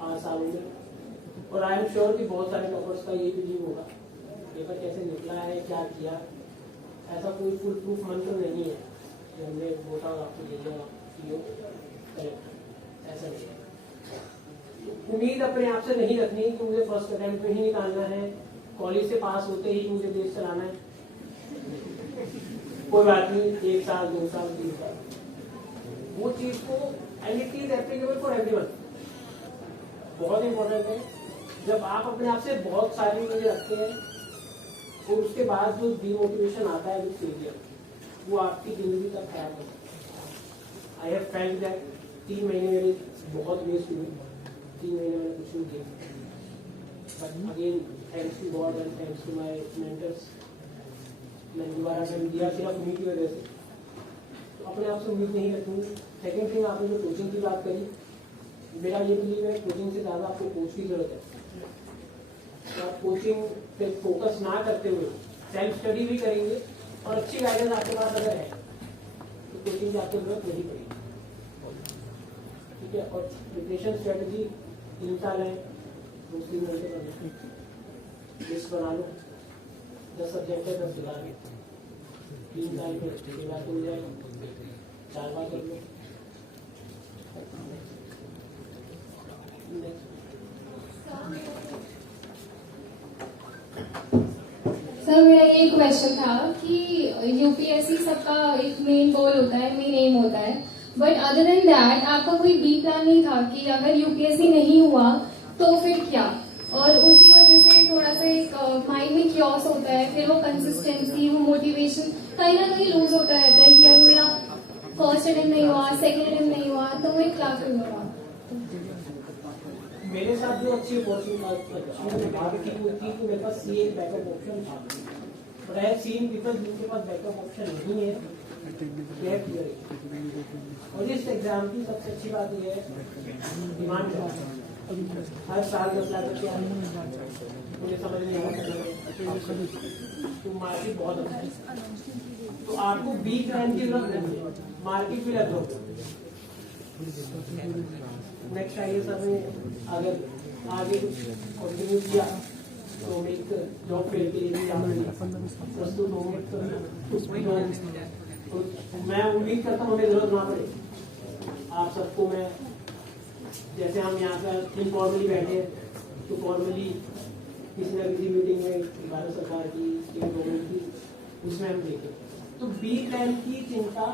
5 सालों में। और आई एम श्योर कि बहुत सारे टॉपर्स का ये बिलीव होगा पेपर कैसे निकला है, क्या किया। ऐसा कोई फुल प्रूफ मंत्र नहीं है कि हमने वोटा आपको दे दिया करेक्ट, ऐसा नहीं है। उम्मीद अपने आप से नहीं रखनी कि मुझे फर्स्ट अटेम्प्ट में ही निकालना है, कॉलेज से पास होते ही मुझे देश चलाना है। कोई बात नहीं, 1 साल 2 साल 3 साल वो चीज को, and it is applicable for everyone. बहुत इंपॉर्टेंट है जब आप अपने आप से बहुत सारी चीजें रखते हैं और उसके बाद जो डीमोटिवेशन आता है विद फेलियर, वो आपकी जिंदगी तक खराब हो सकता है। आई हैव फेल्ट दैट 3 महीने मेरे बहुत वेस्ट हुए, 3 महीने मैंने कुछ नहीं किया। But again thanks to god and thanks to my mentors मैंने दोबारा टाइम दिया सिर्फ उन्हीं की वजह से। तो अपने आप से उम्मीद नहीं रखूंगी। सेकेंड थिंग, आपने जो कोचिंग की बात करी, मेरा ये बिलीव है कोचिंग से ज़्यादा आपको कोच की जरूरत है। तो आप कोचिंग पे फोकस ना करते हुए सेल्फ स्टडी भी करेंगे और अच्छी गाइडेंस आपके पास अगर है तो कोचिंग की आपको जरूरत नहीं पड़ेगी। ठीक है, और प्रिपरेशन स्ट्रेटजी 3 साल है, 2-3 घंटे का लिस्ट बना लो, 10 सब्जेक्ट है, 10 सुधार 3 साल में 6 बार हो जाएगा, 4 बार कर लो। सर मेरा ये क्वेश्चन था कि यूपीएससी सबका एक मेन गोल होता है, मेन एम होता है, बट अदर देन दैट आपका कोई बी प्लान नहीं था कि अगर यूपीएससी नहीं हुआ तो फिर क्या? और उसी वजह से थोड़ा सा एक माइंड में क्योस होता है, फिर वो कंसिस्टेंसी, वो मोटिवेशन कहीं ना कहीं लूज होता रहता है कि अगर मेरा फर्स्ट अटेम्प्ट नहीं हुआ, सेकेंड अटेम्प्ट नहीं हुआ तो मैं क्या करूँगा? मेरे साथ जो अच्छी अपॉर्चुनिटी बात की वो थी कि मेरे पास सी एक बैकअप ऑप्शन था, but I have seen people जिनके पास बैकअप ऑप्शन नहीं है, दे हैव क्लियर इट। और इस एग्जाम की सबसे अच्छी बात ये है, डिमांड है हर साल 10 लाख रुपये आ रहे हैं, मुझे समझ नहीं आ रहा तो मार्केट बहुत अच्छा है। तो आपको बी प्लान की जरूरत नहीं है, मार्केट भी लग जाओ। नेक्स्ट IAS में अगर आगे कुछ कंटिन्यू किया तो एक जॉब फेयर के लिए भी प्रस्तुत होंगे। तो मैं उम्मीद करता हूँ हमें जरूरत ना पड़े। आप सबको मैं, जैसे हम यहाँ पर इनफॉर्मली बैठे तो फॉर्मली किसी न किसी मीटिंग में भारत सरकार की, स्टेट गवर्नमेंट की, उसमें हम देखें तो बी प्लान की चिंता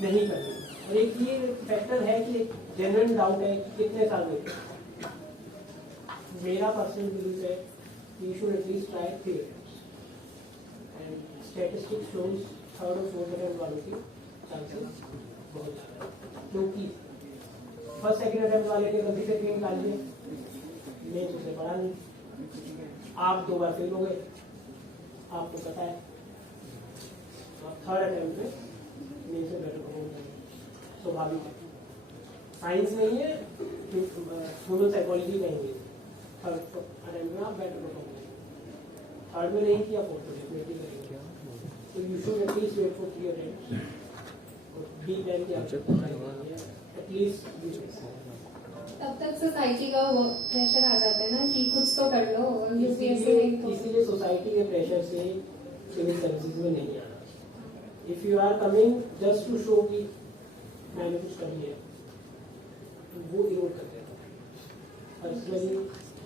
नहीं करनी। और एक ये फैक्टर है कि जेन्युइन डाउट है कि कितने साल में, मेरा पर्सनल बिलीव है कि you should at least try 3 and statistics shows 3rd और 4th अटेम्प्ट वालों की चांसेस बहुत ज़्यादा है, क्योंकि फर्स्ट सेकेंड अटेम्प्ट वाले ने गलती से 3 निकाल लिए, मैं उससे पढ़ा नहीं, आप 2 बार फेल हो गए, आपको पता है, आप 3rd अटेम्प्ट में मेरे से बेटर होंगे, स्वाभाविक है। साइंस नहीं है, ह्यूमन साइकोलॉजी कहेंगे, 3rd अटेम्प्ट में आप बेटर परफॉर्म करेंगे, 3rd में नहीं किया 4th में डेफिनेटली करेंगे। तो you should at least wait for 3 attempts और बी प्लान की आवश्यकता है एटलीस्ट। तब तक सोसाइटी का वो प्रेशर आ जाता है ना कि कुछ तो कर लो, और इसीलिए सोसाइटी के प्रेशर से सिविल सर्विसेज में नहीं आना। If you are coming just to show कि मैंने कुछ कर लिया, वो इरोड कर देता है। Personally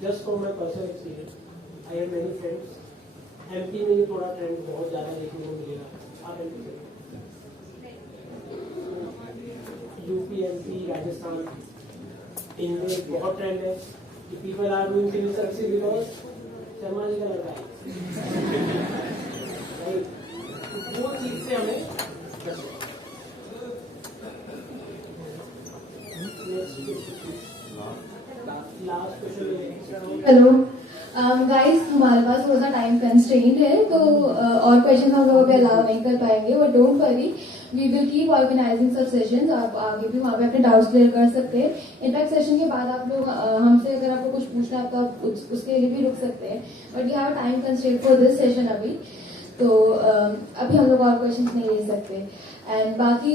just for my personal experience, I have many friends. MP में ये थोड़ा ट्रेंड बहुत ज़्यादा देखने को मिलेगा, आप MP से UP, MP, राजस्थान, इनमें बहुत ट्रेंड है कि people are doing civil services because Sharma ji का लड़का है। वो चीज से हमें लास्ट क्वेश्चन। हेलो गाइस, हमारे पास थोड़ा सा टाइम कंस्ट्रेंट है तो और क्वेश्चन हम लोग अभी अलाउ नहीं कर पाएंगे, but don't worry, we will keep organising सब सेशंस। आप आगे भी वहाँ पे अपने डाउट्स क्लियर कर सकते हैं। इनफैक्ट सेशन के बाद आप लोग हमसे अगर आपको कुछ पूछना है तो उसके लिए भी रुक सकते हैं, but we have time constraint for this session अभी, तो अभी हम लोग और क्वेश्चन नहीं ले सकते। एंड बाकी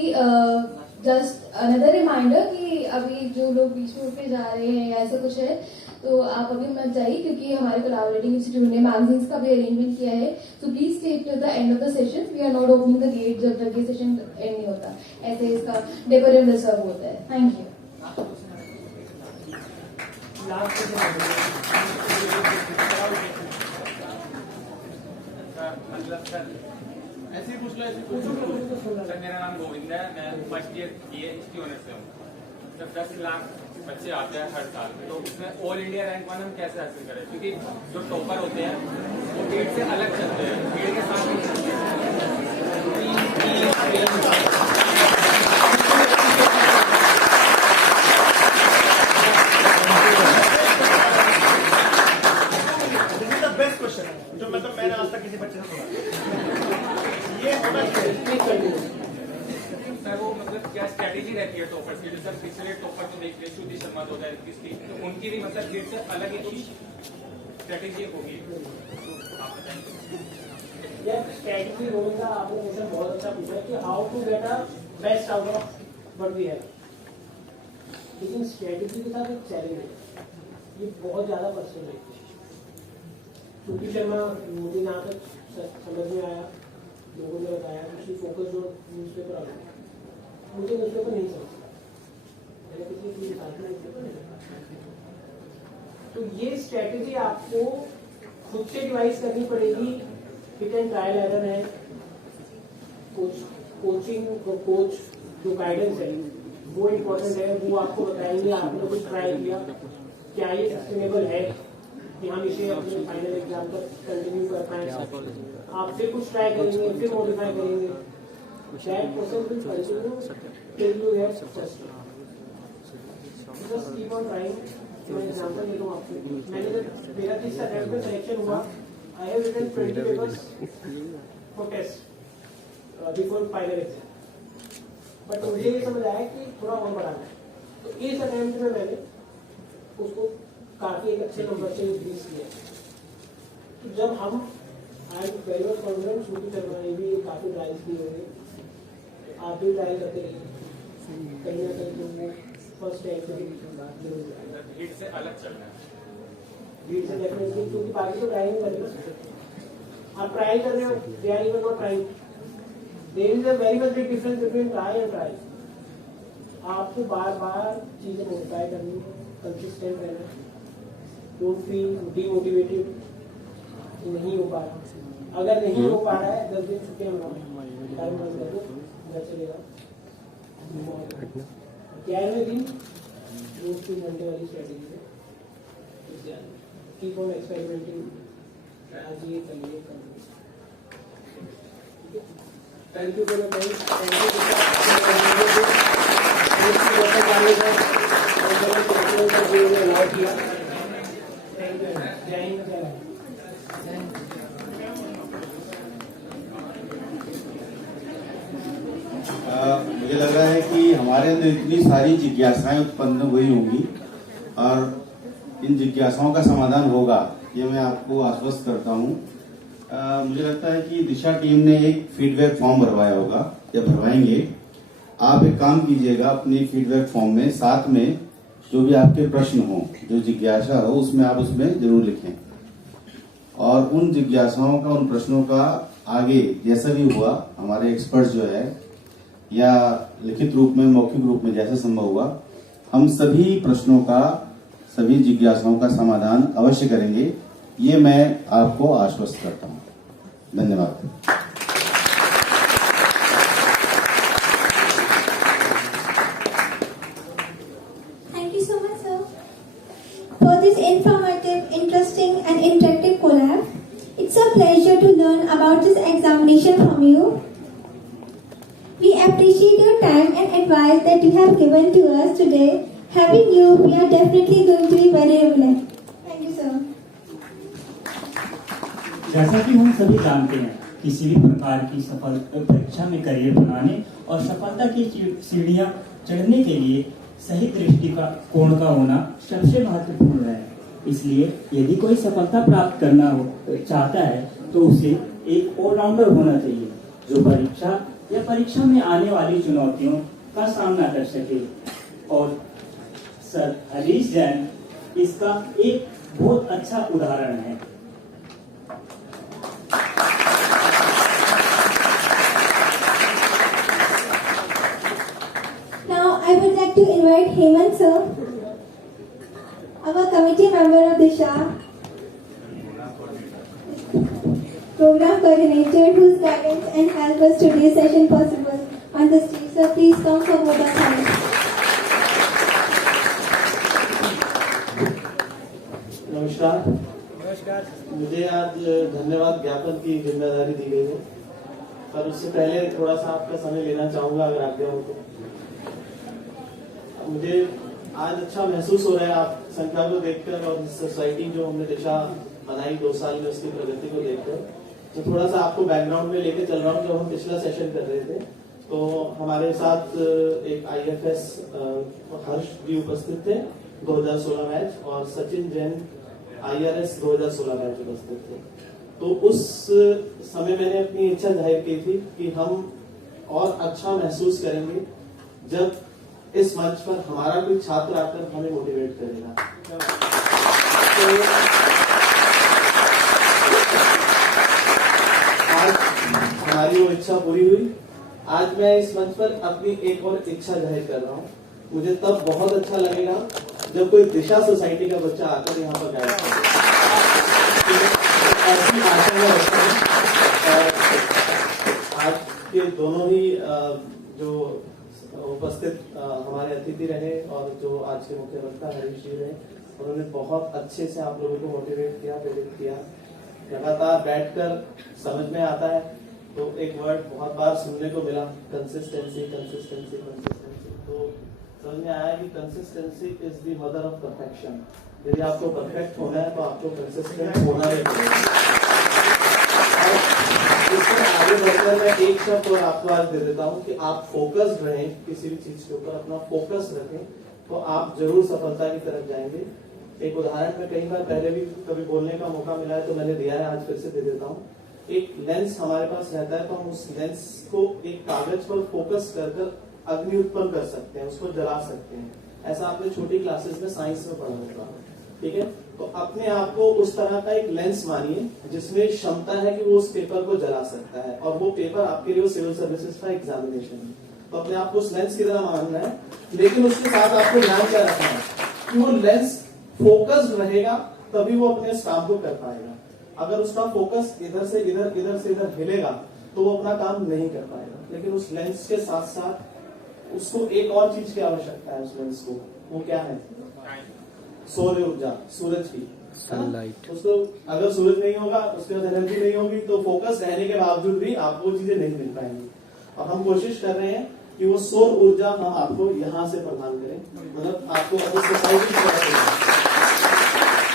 जस्ट अनदर रिमाइंडर कि अभी जो लोग बीच में उठ के जा रहे हैं या ऐसा कुछ है तो आप अभी मत जाइए, क्योंकि हमारे कोलैबोरेटिंग इंस्टीट्यूट ने मैगजीन्स का भी अरेंजमेंट किया है. So please stay till the end of the session. We are not opening the gate जब तक ये सेशन एंड नहीं होता. ऐसे इसका डेकोरम रिजर्व होता है. Thank you. ऐसे ही पूछ लो, ऐसे पूछो. सर मेरा नाम गोविंद है, मैं first year BA history honours से हूँ. सर 10 लाख बच्चे आते हैं हर साल, तो उसमें ऑल इंडिया रैंक 1 हम कैसे हासिल करें? क्योंकि जो टॉपर होते हैं वो भीड़ से अलग चलते हैं, भीड़ के साथ नहीं चलते जो मतलब मैंने आज तक किसी बच्चे से सुना. ये होना चाहिए सर. वो मतलब क्या स्ट्रेटेजी रहती है टॉपर्स की? जो सर पिछले टॉपर को देखते हैं, श्रुति शर्मा 2021 की, तो उनकी भी मतलब भीड़ से अलग ही कुछ स्ट्रेटेजी होगी, आप बताएंगे? यार स्ट्रेटेजी होगा. आपने क्वेश्चन बहुत अच्छा पूछा है कि how to get a best out of what we have. लेकिन स्ट्रेटेजी के साथ एक चैलेंज है, ये बहुत ज्यादा पर्सनल है. श्रुति शर्मा मुझे यहाँ तक समझ में आया, लोगों ने बताया कि फोकस जो न्यूज़पेपर आ गया, मुझे न्यूज़पेपर नहीं समझता, मैंने किसी चीज साथ में न्यूज़पेपर नहीं समझता. तो ये स्ट्रेटेजी आपको खुद से डिवाइस करनी पड़ेगी. फिट एंड ट्रायल एरर है. कोचिंग कोच जो गाइडेंस है वो इम्पोर्टेंट है. वो आपको बताएंगे आपने कुछ ट्राई किया, क्या ये सस्टेनेबल है कि हम इसे अपने फाइनल एग्जाम तक कंटिन्यू कर पाए. आप फिर कुछ ट्राई करेंगे, फिर मॉडिफाई करेंगे. शायद process will continue till you get success. Just keep on trying. मैं एग्जांपल देता हूं आपको. मैंने जब मेरा 30 अटेम्प्ट में सिलेक्शन हुआ, I have written 20 papers for test before final exam. But मुझे ये समझ आया कि थोड़ा और बढ़ाना है. तो इस अटेम्प्ट में मैंने उसको काफी एक अच्छे नंबर से इंक्रीज किया. तो जब हम I am very much confident, Shruti Sharma ने भी काफी ट्रायल्स किए होंगे, आप भी ट्रायल करते रहिए. कहीं ना कहीं तो फर्स्ट टाइम भीड़ से अलग चलना है. भीड़ से डेफिनेटली, क्योंकि बाकी तो ट्राई नहीं कर रहे. आप ट्राई कर रहे हो, they are even not trying. There is a very much big difference between try and try. आपको बार बार चीजें मॉडिफाई करनी है, कंसिस्टेंट रहना है. डोंट फील डिमोटिवेटेड, नहीं हो पा रहा. अगर नहीं हो पा रहा है 10 दिन छुट्टी हम टाइम बंद कर दो, घर चलेगा. 11वें दिन रोज 2 घंटे वाली स्ट्रेटेजी है. Keep on experimenting. आज ये करिए, thank you for your time. Thank you. जय हिंद, जय भारत. मुझे लग रहा है कि हमारे अंदर इतनी सारी जिज्ञासाएं उत्पन्न हुई होंगी और इन जिज्ञासाओं का समाधान होगा, ये मैं आपको आश्वस्त करता हूँ. मुझे लगता है कि दिशा टीम ने एक फीडबैक फॉर्म भरवाया होगा या भरवाएंगे. आप एक काम कीजिएगा, अपनी फीडबैक फॉर्म में साथ में जो भी आपके प्रश्न हो, जो जिज्ञासा हो, उसमें आप उसमें जरूर लिखें. और उन जिज्ञासाओं का, उन प्रश्नों का आगे जैसा भी हुआ, हमारे एक्सपर्ट्स जो है या लिखित रूप में, मौखिक रूप में, जैसा संभव हुआ, हम सभी प्रश्नों का, सभी जिज्ञासाओं का समाधान अवश्य करेंगे. ये मैं आपको आश्वस्त करता हूँ. धन्यवाद. Thank you so much, sir, for this informative, interesting, and interactive collab. It's a pleasure to learn about this examination from you. We appreciate your time and advice that you have given to us today. Having you, we are definitely going to be very relevant. Thank you, sir. जैसा कि हम सभी जानते हैं, किसी भी प्रकार की सफल परीक्षा में करियर बनाने और सफलता की सीढ़ियां चढ़ने के लिए सही दृष्टिकोण का होना सबसे महत्वपूर्ण है. इसलिए यदि कोई सफलता प्राप्त करना चाहता है तो उसे एक ऑलराउंडर होना चाहिए, जो परीक्षा या परीक्षा में आने वाली चुनौतियों का सामना कर सके। और सर हरीश जैन इसका एक बहुत अच्छा उदाहरण है। Now I would like to invite Hemant sir, our committee member of Disha, program coordinator whose guidance and help was today's session possible on the stage. So please come forward and thank. नमस्कार। मुझे आज धन्यवाद ज्ञापन की जिम्मेदारी दी गई है, पर उससे पहले थोड़ा सा आपका समय लेना चाहूंगा अगर आज्ञा हो तो। मुझे आज अच्छा महसूस हो रहा है आप संख्या को देखकर और सोसाइटी जो हमने दिशा बनाई 2 साल में उसकी प्रगति को देखकर। तो थोड़ा सा आपको बैकग्राउंड में लेके चल रहा हूँ। जब हम पिछला सेशन कर रहे थे तो हमारे साथ एक IFS हर्ष भी उपस्थित थे 2016 बैच, और सचिन जैन IRS 2016 बैच उपस्थित थे। तो उस समय मैंने अपनी इच्छा जाहिर की थी कि हम और अच्छा महसूस करेंगे जब इस मंच पर हमारा कोई छात्र आकर हमें मोटिवेट करेगा। तो आज हमारी वो इच्छा पूरी हुई। आज मैं इस मंच पर अपनी एक और इच्छा जाहिर कर रहा हूँ। मुझे तब बहुत अच्छा लगेगा जब कोई दिशा सोसाइटी का बच्चा आकर यहाँ पर गाइड करेगा। ऐसी आशा मैं रखता हूँ। आज के दोनों ही जो उपस्थित हमारे अतिथि रहे और जो आज के मुख्य वक्ता हरीश जी रहे, उन्होंने बहुत अच्छे से आप लोगों को मोटिवेट किया, प्रेरित किया। लगातार बैठकर समझ में आता है तो एक वर्ड बहुत बार सुनने को मिला, कंसिस्टेंसी कंसिस्टेंसी कंसिस्टेंसी। तो समझ में आया कि consistency is the mother of perfection. यदि आपको परफेक्ट होना है तो आपको कंसिस्टेंट होना ही पड़ेगा। इसमें आगे बढ़कर मैं एक शब्द और आपको आज दे देता हूँ कि आप फोकस्ड रहें, किसी भी चीज के ऊपर अपना फोकस रखें तो आप जरूर सफलता की तरफ जाएंगे। एक उदाहरण में कई बार पहले भी कभी बोलने का मौका मिला है तो मैंने दिया है, आज फिर से दे देता हूँ। एक लेंस हमारे पास रहता है तो हम उस लेंस को एक कागज पर फोकस कर अग्नि उत्पन्न कर सकते हैं, उसको जला सकते हैं। ऐसा आपने छोटी क्लासेस में साइंस में पढ़ा होगा, ठीक है। तो अपने आप को उस तरह का एक लेंस मानिए जिसमें क्षमता है कि वो उस पेपर को जला सकता है, और वो पेपर आपके लिए सिविल सर्विसेज का एग्जामिनेशन है। तो अपने आप को उस लेंस की तरह मानना है, लेकिन उसके साथ आपको ध्यान क्या रखना है कि वो लेंस फोकस्ड रहेगा तभी वो अपने उस काम को कर पाएगा। अगर उसका फोकस इधर से इधर, इधर से इधर हिलेगा तो वो अपना काम नहीं कर पाएगा। लेकिन उस लेंस के साथ साथ उसको एक और चीज की आवश्यकता है। उस लेंस को वो क्या है? सौर ऊर्जा, सूरज की सनलाइट। उसको अगर सूरज नहीं होगा, उसके बाद एनर्जी नहीं होगी तो फोकस रहने के बावजूद भी आपको वो चीजें नहीं मिल पाएंगी। और हम कोशिश कर रहे हैं कि वो सौर ऊर्जा हम आपको यहाँ से प्रदान करें, मतलब आपको सोसाइटी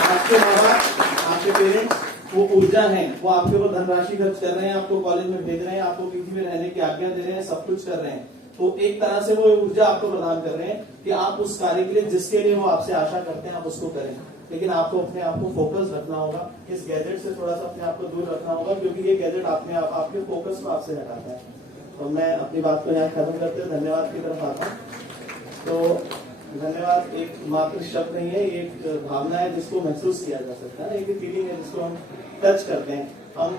आपके माँ बाप, आपके पेरेंट्स वो ऊर्जा है, वो आपके ऊपर धनराशि खर्च कर रहे हैं, आपको कॉलेज में भेज रहे हैं, आपको पीजी में रहने की आज्ञा दे रहे हैं, सब कुछ कर रहे हैं। तो एक तरह से वो ऊर्जा आपको प्रदान कर रहे हैं कि आप उस कार्य के लिए जिसके लिए वो आपसे आशा करते हैं आप उसको करें। लेकिन आपको अपने आप को फोकस रखना होगा, इस गैजेट से थोड़ा सा अपने आप को दूर रखना होगा, क्योंकि ये गैजेट अपने आप आपके फोकस को आपसे हटाता है। तो मैं अपनी बात को यहाँ खत्म करते हुए धन्यवाद की तरफ आता हूँ। तो धन्यवाद एक मात्र शब्द नहीं है, एक भावना है जिसको महसूस किया जा सकता है, एक फीलिंग है जिसको हम टच करते हैं। हम